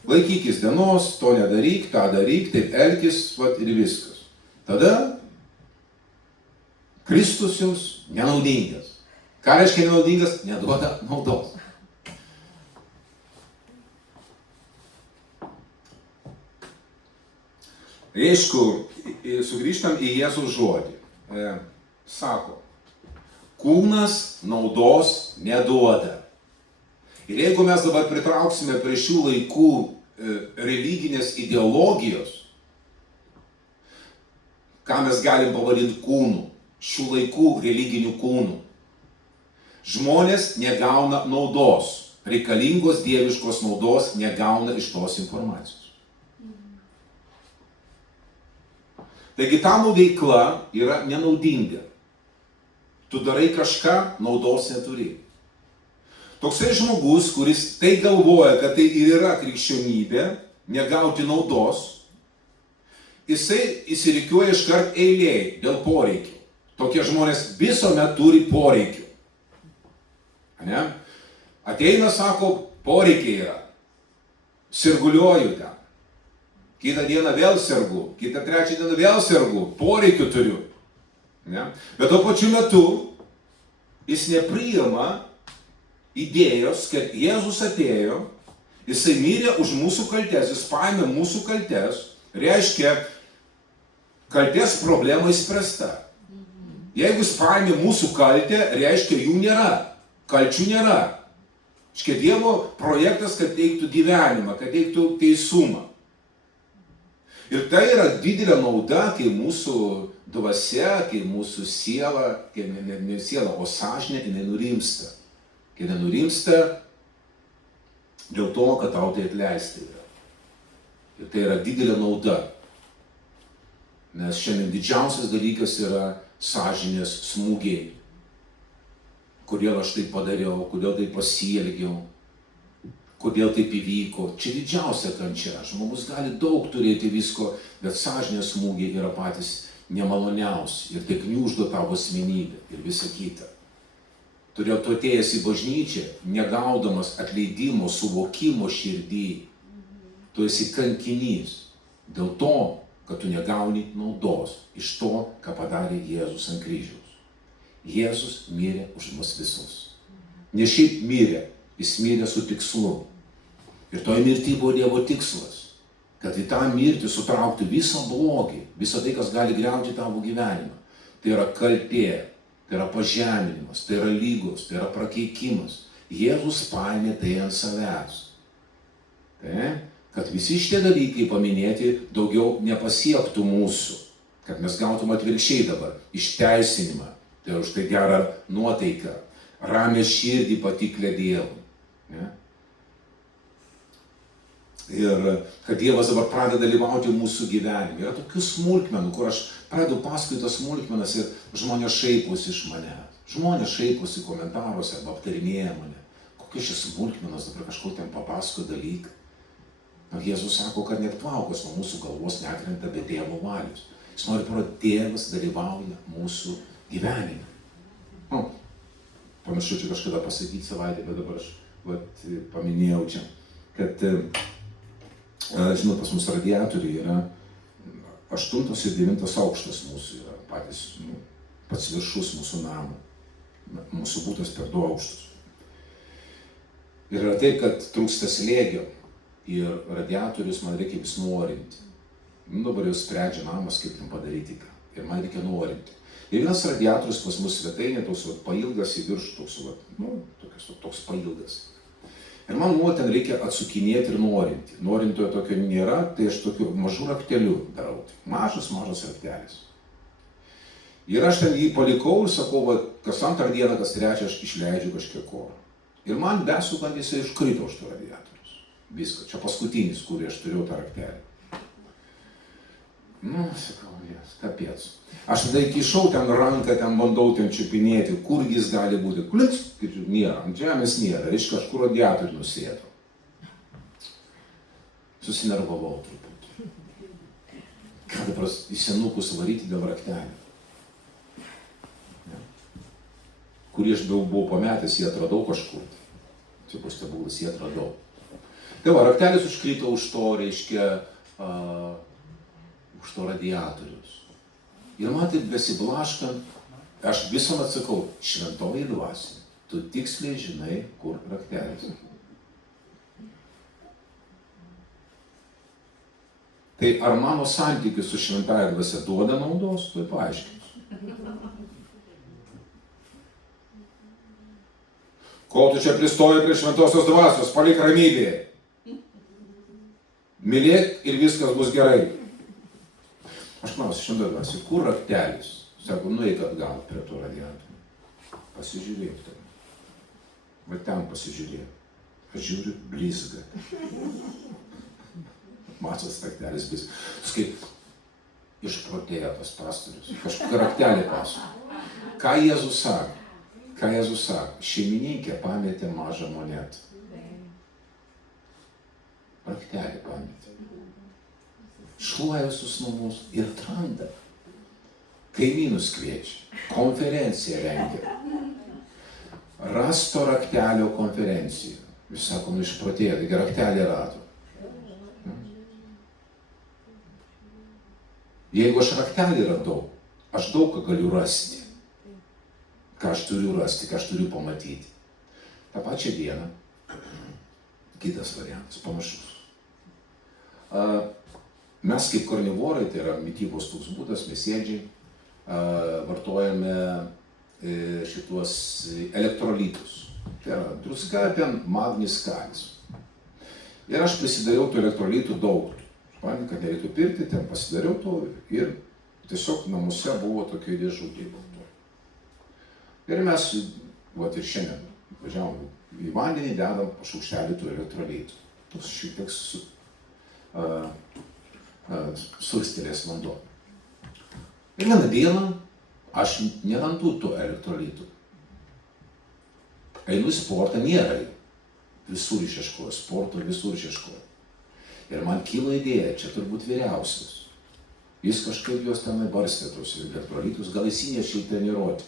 Laikykis dienos, to nedaryk, tą daryk, taip elkis, ir viskas. Tada Kristus jums nenaudingas. Ką reiškia nenaudingas? Neduoda naudos. Aišku, sugrįžtam į Jėzaus žodį. Sako, kūnas naudos neduoda. Ir jeigu mes dabar pritrauksime prie šių laikų religinės ideologijos, ką mes galim pavadinti kūnu, šių laikų religinių kūnų, žmonės negauna naudos, reikalingos dieviškos naudos negauna iš tos informacijos. Taigi tavo veikla yra nenaudinga. Tu darai kažką, naudos neturi. Toksai žmogus, kuris tai galvoja, kad tai ir yra krikščionybė, negauti naudos, jisai įsirikiuoja iškart eilėj dėl poreikių. Tokie žmonės visuomet turi poreikių. Ne? Ateina, sako, poreikiai yra. Sirguliuoju ten. Kitą dieną vėl sergu, kitą trečią dieną vėl sergu, poreikių turiu. Ne? Bet tuo pačiu metu jis nepriima idėjos, kad Jėzus atėjo, jisai mirė už mūsų kaltes, jis paėmė mūsų kaltes, reiškia, kaltės problema išspręsta. Jeigu jis paėmė mūsų kaltę, reiškia, jų nėra, kalčių nėra. Reiškia, Dievo projektas, kad teiktų gyvenimą, kad teiktų teisumą. Ir tai yra didelė nauda, kai mūsų dvasia, kai mūsų siela, kai ne siela, o sąžinė, jinai nurimsta. Kai nenurimsta dėl to, kad tau tai atleisti yra. Ir tai yra didelė nauda. Nes šiandien didžiausias dalykas yra sąžinės smūgiai. Kodėl aš tai padariau, kodėl tai pasielgiau, kodėl taip įvyko. Čia didžiausia kančia. Žmogus gali daug turėti visko, bet sąžinės smūgiai yra patys nemaloniausi ir tai gniuždo tavo asmenybę ir visa kita. Todėl tu atėjęs į bažnyčią, negaudamas atleidimo, suvokimo širdį, tu esi kankinys dėl to, kad tu negauni naudos iš to, ką padarė Jėzus ant kryžiaus. Jėzus mirė už mus visus. Ne šiaip mirė, jis mirė su tikslu. Ir toj mirti buvo Dievo tikslas, kad į tą mirtį sutrauktų visą blogį, visą tai, kas gali griauti tavo gyvenimą. Tai yra kaltė, tai yra pažeminimas, tai yra lygos, tai yra prakeikimas. Jėzus paėmė tai ant savęs. Tai, kad visi šitie dalykai paminėti daugiau nepasiektų mūsų, kad mes gautum atvirkščiai dabar išteisinimą, tai už tai gerą nuotaiką, ramią širdį patiklę Dievui. Ne? Ir kad Dievas dabar pradeda dalyvauti mūsų gyvenime. Yra tokių smulkmenų, kur aš pradedu paskui tas smulkmenas ir žmonės šaiposi iš mane. Žmonės šaiposi komentaruose arba aptarinėja mane. Kokios šis smulkmenas dabar kažkur ten papasako dalyką. Jėzus sako, kad net plaukas nuo mūsų galvos nekrenta be Dievo valios. Jis nori parodyti, Dievas dalyvauja mūsų gyvenime. Panašu, čia kažkada pasakyti savaitę, bet dabar aš paminėjau čia, kad žinot, pas mus radiatoriai yra 8 ir 9 aukštas mūsų yra patys, pats viršus mūsų namo. Mūsų būtas per 2 aukštus. Ir yra taip, kad trūksta slėgio ir radiatorius man reikia vis nuorinti. Dabar jau sprendžia namas, kaip ten padaryti ką. Ir man reikia nuorinti. Ir vienas radiatorius pas mus svetainė, toks pailgas į viršų, toks pailgas. Ir man nuo ten reikia atsukinėti ir nuorinti. Nuorintojo tokio nėra, tai aš tokiu mažu rakteliu darau. Mažas raktelis. Ir aš ten jį palikau ir sakau, kas antrą dieną, kas trečią aš išleidžiu kažkiek oro. Ir man besukant jisai iškrito už to radiatorius. Viskas, čia paskutinis, kurį aš turėjau tą raktelį. Sakau, kapėts. Aš tada įkišau ten ranką, ten bandau ten čiupinėti, kur jis gali būti. Kliks, kaip nėra, ant žemės nėra, reiškia kažkur radiatorių nusėdo. Susinervavau truputį. Ką dabar į senukus varyti dėl raktelį. Kurį aš buvau pametęs, jį atradau kažkur. Čia bus stebuklas, jį atradau. Tai va, raktelis užkrito už to, reiškia, už to radiatorius. Ir man taip besiblaškant, aš visuomet sakau, šventoji dvasia, tu tiksliai žinai, kur raktelis. Tai ar mano santykis su šventąja dvasia duoda naudos, tai paaiškinsiu. Kol tu čia pristoji prie šventosios dvasios, palik ramybėje. Mylėk ir viskas bus gerai. Aš klausiu, šiandien dvasiu, kur raktelis? Sako, nueik atgal prie to radiatorių. Pasižiūrėk ten. Va ten pasižiūrėk. Aš žiūriu, blizga. Matos raktelis blizga. Skai, išprotėjo tas pastorius. Kažkokia raktelė pasako. Ką Jėzus sako? Ką Jėzus sako? Šeimininkė pametė mažą monetą. Raktelį pametė. Šluoja visus namus ir atranda. Kaimynus kviečia. Konferenciją rengia. Rasto raktelio konferencija. Jūs sako, nu išprotėjo, taigi raktelį rado. Jeigu aš raktelį radau, aš daug ką galiu rasti. Ką aš turiu rasti, ką aš turiu pamatyti. Ta pačia diena. Kitas variantas, panašus. Mes kaip karnivorai, tai yra mitybos toks būdas, mėsėdžiai, vartojame šituos elektrolitus. Tai yra druska, ten magnis, kalis. Ir aš prisidariau tų elektrolitų daug. Man, kad nereitų pirkti, ten pasidariau to ir tiesiog namuose buvo tokia dėžutė. Ir mes, vat ir šiandien, važiavom į vandenį, dedam po šaukštelį tų elektrolitų. Toks šiek tiek surstelės vanduo. Ir vieną dieną aš nerandu to elektrolitų. Einu į sportą, nėra jų. Visur išieškoju, sporto visur išieškoju. Ir man kyla idėja, čia turbūt vyriausias. Jis kažkaip juos tenai barstė tos elektrolitus, gal įsinešė į treniruotę.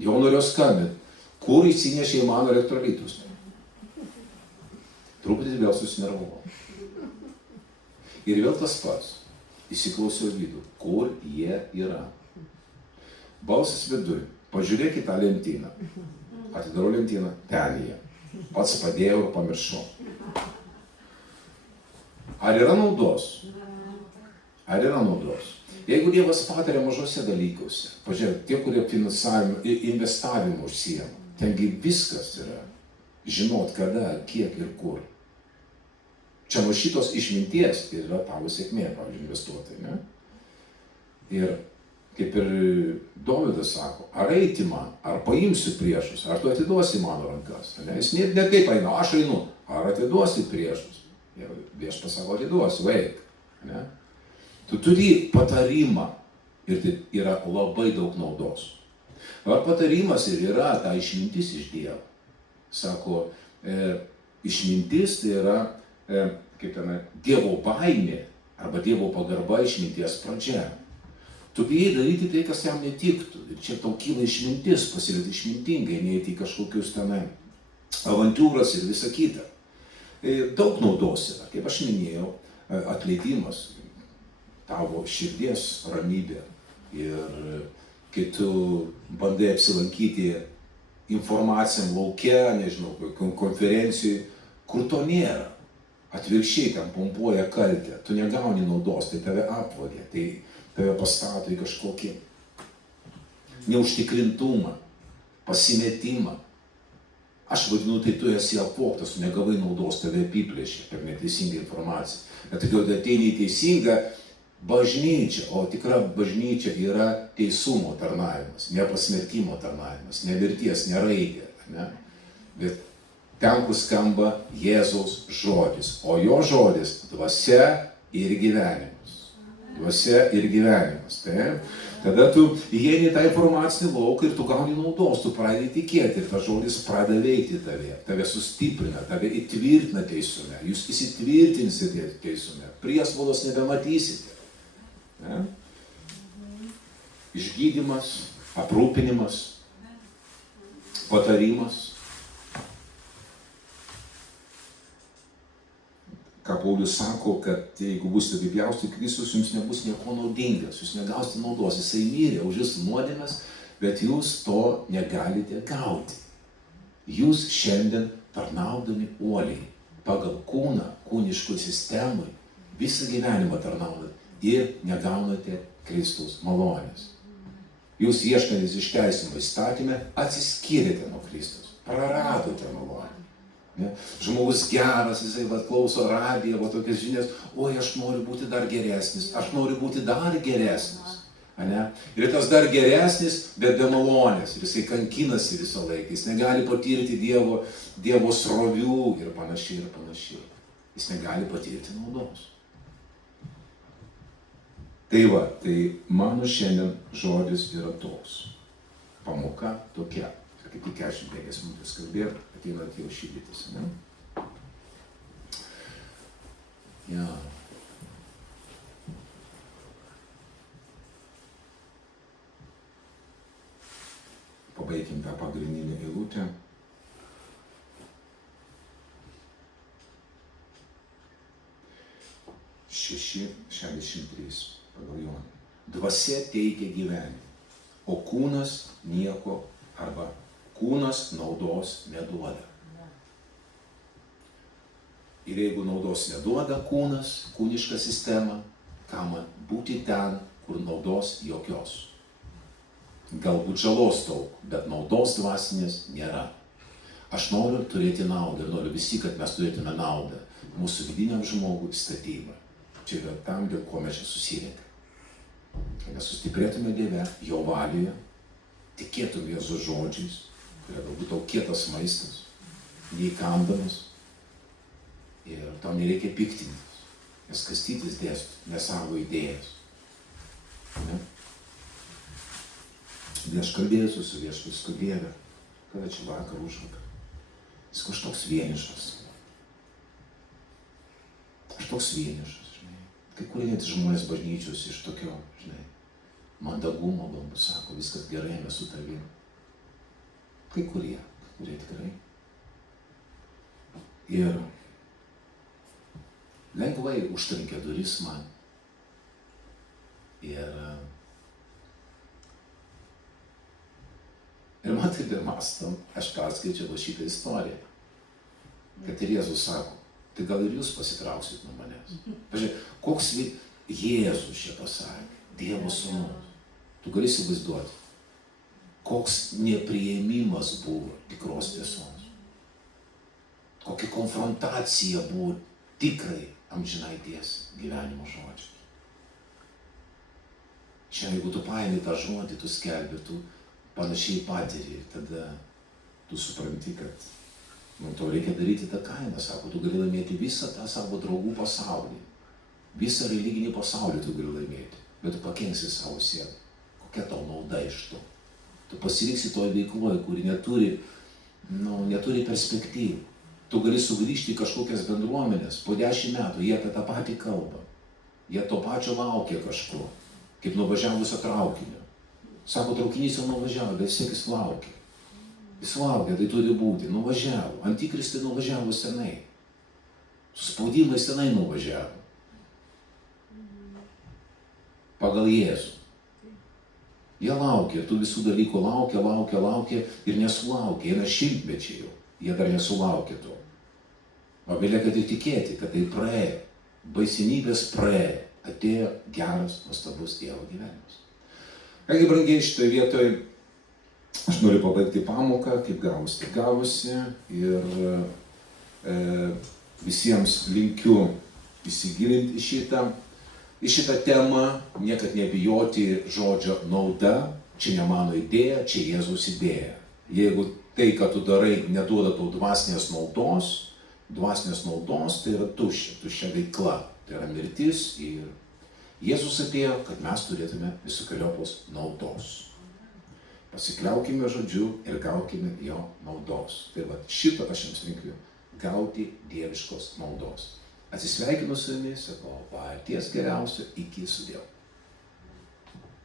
Jau norėjau skambinti, kur įsinešė į mano elektrolitus. Truputį vėl susinervavau. Ir vėl tas pats. Įsiklausiau vidų, kur jie yra. Balsas viduj, pažiūrėk į tą lentyną. Atidarau lentyną, ten jie. Pats padėjau ir pamiršau. Ar yra naudos? Ar yra naudos? Jeigu Dievas pataria mažose dalykuose, pažiūrėk, tie, kurie investavimu užsiema, tengi viskas yra. Žinot kada, kiek ir kur. Čia nuo šitos išminties yra tavo sėkmė, pavyzdžiui, investuotojai, ne? Ir kaip ir Dovydas sako, ar eiti man, ar paimsiu priešus, ar tu atiduosi mano rankas. Ne? Jis ne taip eina, aš einu, ar atiduosi priešus. Ir Viešpats sako, atiduosiu, eik. Ne? Tu turi patarimą ir tai yra labai daug naudos. Ar patarimas ir yra ta išmintis iš Dievo. Sako, išmintis tai yra kaip ten, Dievo baimė arba Dievo pagarba išminties pradžia. Tu bijai daryti tai, kas jam netiktų. Ir čia tau kyla išmintis, pasilikti išmintingai, neįti kažkokius tenai avantūras ir visa kita. Daug naudos yra, kaip aš minėjau, atleidimas, tavo širdies ramybė. Ir kai tu bandai apsilankyti informacijam lauke, nežinau, konferencijai, kur to nėra. Atvirkščiai ten pompuoja kaltę, tu negauni naudos, tai tave apvogė, tai tave pastato į kažkokį neužtikrintumą, pasimetimą. Aš vadinu, tai tu esi apvogtas, tu negavai naudos, tave apiplėšė per neteisingą informaciją. Bet kai ateini į teisingą bažnyčią, o tikra bažnyčia yra teisumo tarnavimas, ne pasmerkimo tarnavimas, ne mirties, ne raidė, ne? Bet ten, kur skamba Jėzaus žodis, o jo žodis dvasia ir gyvenimas. Dvasia ir gyvenimas. Taip? Tada tu įeini tą informacinį lauką ir tu gauni naudos, tu pradedi tikėti ir tas žodis pradeda veikti tave sustiprina, tave įtvirtina teisume, jūs įsitvirtinsite teisume, priespaudos nebematysite. Ne? Išgydymas, aprūpinimas, patarimas. Ką Paulius sako, kad jeigu būsite apipjaustyti, Kristus jums nebus nieko naudingas, jūs negausite naudos, jisai mirė už jūsų nuodėmes, bet jūs to negalite gauti. Jūs šiandien tarnaudami uoliai, pagal kūną, kūniškoj sistemai, visą gyvenimą tarnaudate ir negaunate Kristaus malonės. Jūs ieškantis išteisinimo įstatymę atsiskyrėte nuo Kristaus, Praradote malonę. Ne? Žmogus geras, jisai klauso radiją, tokias žinias, oi, aš noriu būti dar geresnis, aš noriu būti dar geresnis. Ane? Ir tas dar geresnis, bet be malonės. Ir jisai kankinasi visą laiką, jis negali patirti Dievo srovių ir panašiai, ir panašiai. Jis negali patirti naudos. Tai va, tai mano šiandien žodis yra toks. Pamoka tokia. Ir kaip tik 45 minutės kalbėjau, ateinat jau šildytis, ne? Ja. Pabaigim tą pagrindinę eilutę. Šeši, 63 pagal Joną. Dvasia teikia gyvenimą, o kūnas nieko arba kūnas naudos neduoda. Ir jeigu naudos neduoda kūnas, kūniška sistema, kam man būti ten, kur naudos jokios. Galbūt žalos daug, bet naudos dvasinės nėra. Aš noriu turėti naudą ir noriu visi, kad mes turėtume naudą. Mūsų vidiniam žmogui statyba. Čia yra tam, dėl ko mes čia susirinkame. Kad mes sustiprėtume Dieve, jo valioje, tikėtume Jėzaus žodžiais, kurie galbūt tau kietas maistas, neįkandamas. Ir tau nereikia piktintis, nes kastytis dėstų, ne savo idėjas. Ne? Aš kalbėsiu su viešpats Dieve, kada čia vakar užvakar. Jis kažkoks vienišas. Aš toks vienišas, žinai. Kai kurie net žmonės bažnyčios iš tokio, žinai, mandagumo galbūt sako, viskas gerai, mes su tavim. Kai kurie tikrai. Ir lengvai užtrenkė duris man. Ir man taip ir mąstam, aš perskaičiau šitą istoriją, kad ir Jėzus sako, tai gal ir jūs pasitrauksit nuo manęs. Pažiūrėk, koks Jėzus čia pasakė, Dievo sūnus. Tu gali įsivaizduoti, koks nepriėmimas buvo tikros tiesos. Kokia konfrontacija buvo tikrai amžinai tiesai gyvenimo žodžiai. Šiandien, jeigu tu paimi tą žodį, tu skelbi, tu panašiai patiri ir tada tu supranti, kad tau reikia daryti tą kainą, sako, tu gali laimėti visą tą savo draugų pasaulį, visą religinį pasaulį tu gali laimėti, bet tu pakenksi savo sielą. Kokia tau nauda iš to? Tu pasiriksi toj veikloje, kuri neturi perspektyvų. Tu gali sugrįžti į kažkokias bendruomenės, po 10 metų jie apie tą patį kalba, jie to pačio laukia kažko, kaip nuvažiavusio traukinio. Sako, traukinys jau nuvažiavo, bet vis tiek jis laukia. Jis laukia, tai turi būti, nuvažiavo. Antikristai nuvažiavo senai. Suspaudimai senai nuvažiavo. Pagal Jėzų. Jie laukia, tų visų dalykų laukia ir nesulaukia. Eina šimtmečiai jau, jie dar nesulaukia to. O belieka tik tikėti, kad tai praėjo. Baisinybės praėjo. Atėjo geras, nuostabus Dievo gyvenimas. Kągi, brangiai, šitoje vietoje aš noriu pabaigti pamoką, kaip gavosi, taip gavosi. Ir visiems linkiu įsigilinti į šitą temą, niekad nebijoti žodžio nauda. Čia ne mano idėja, čia Jėzaus idėja. Jeigu tai, ką tu darai, neduoda tau dvasinės naudos, tai yra tuščia veikla. Tai yra mirtis ir Jėzus atėjo, kad mes turėtume visokeriopos naudos. Pasikliaukime žodžiu ir gaukime jo naudos. Tai va, šito aš jums linkiu, gauti dieviškos naudos. Atsisveikinu su jumis, sakau, paties geriausio, iki sudėl.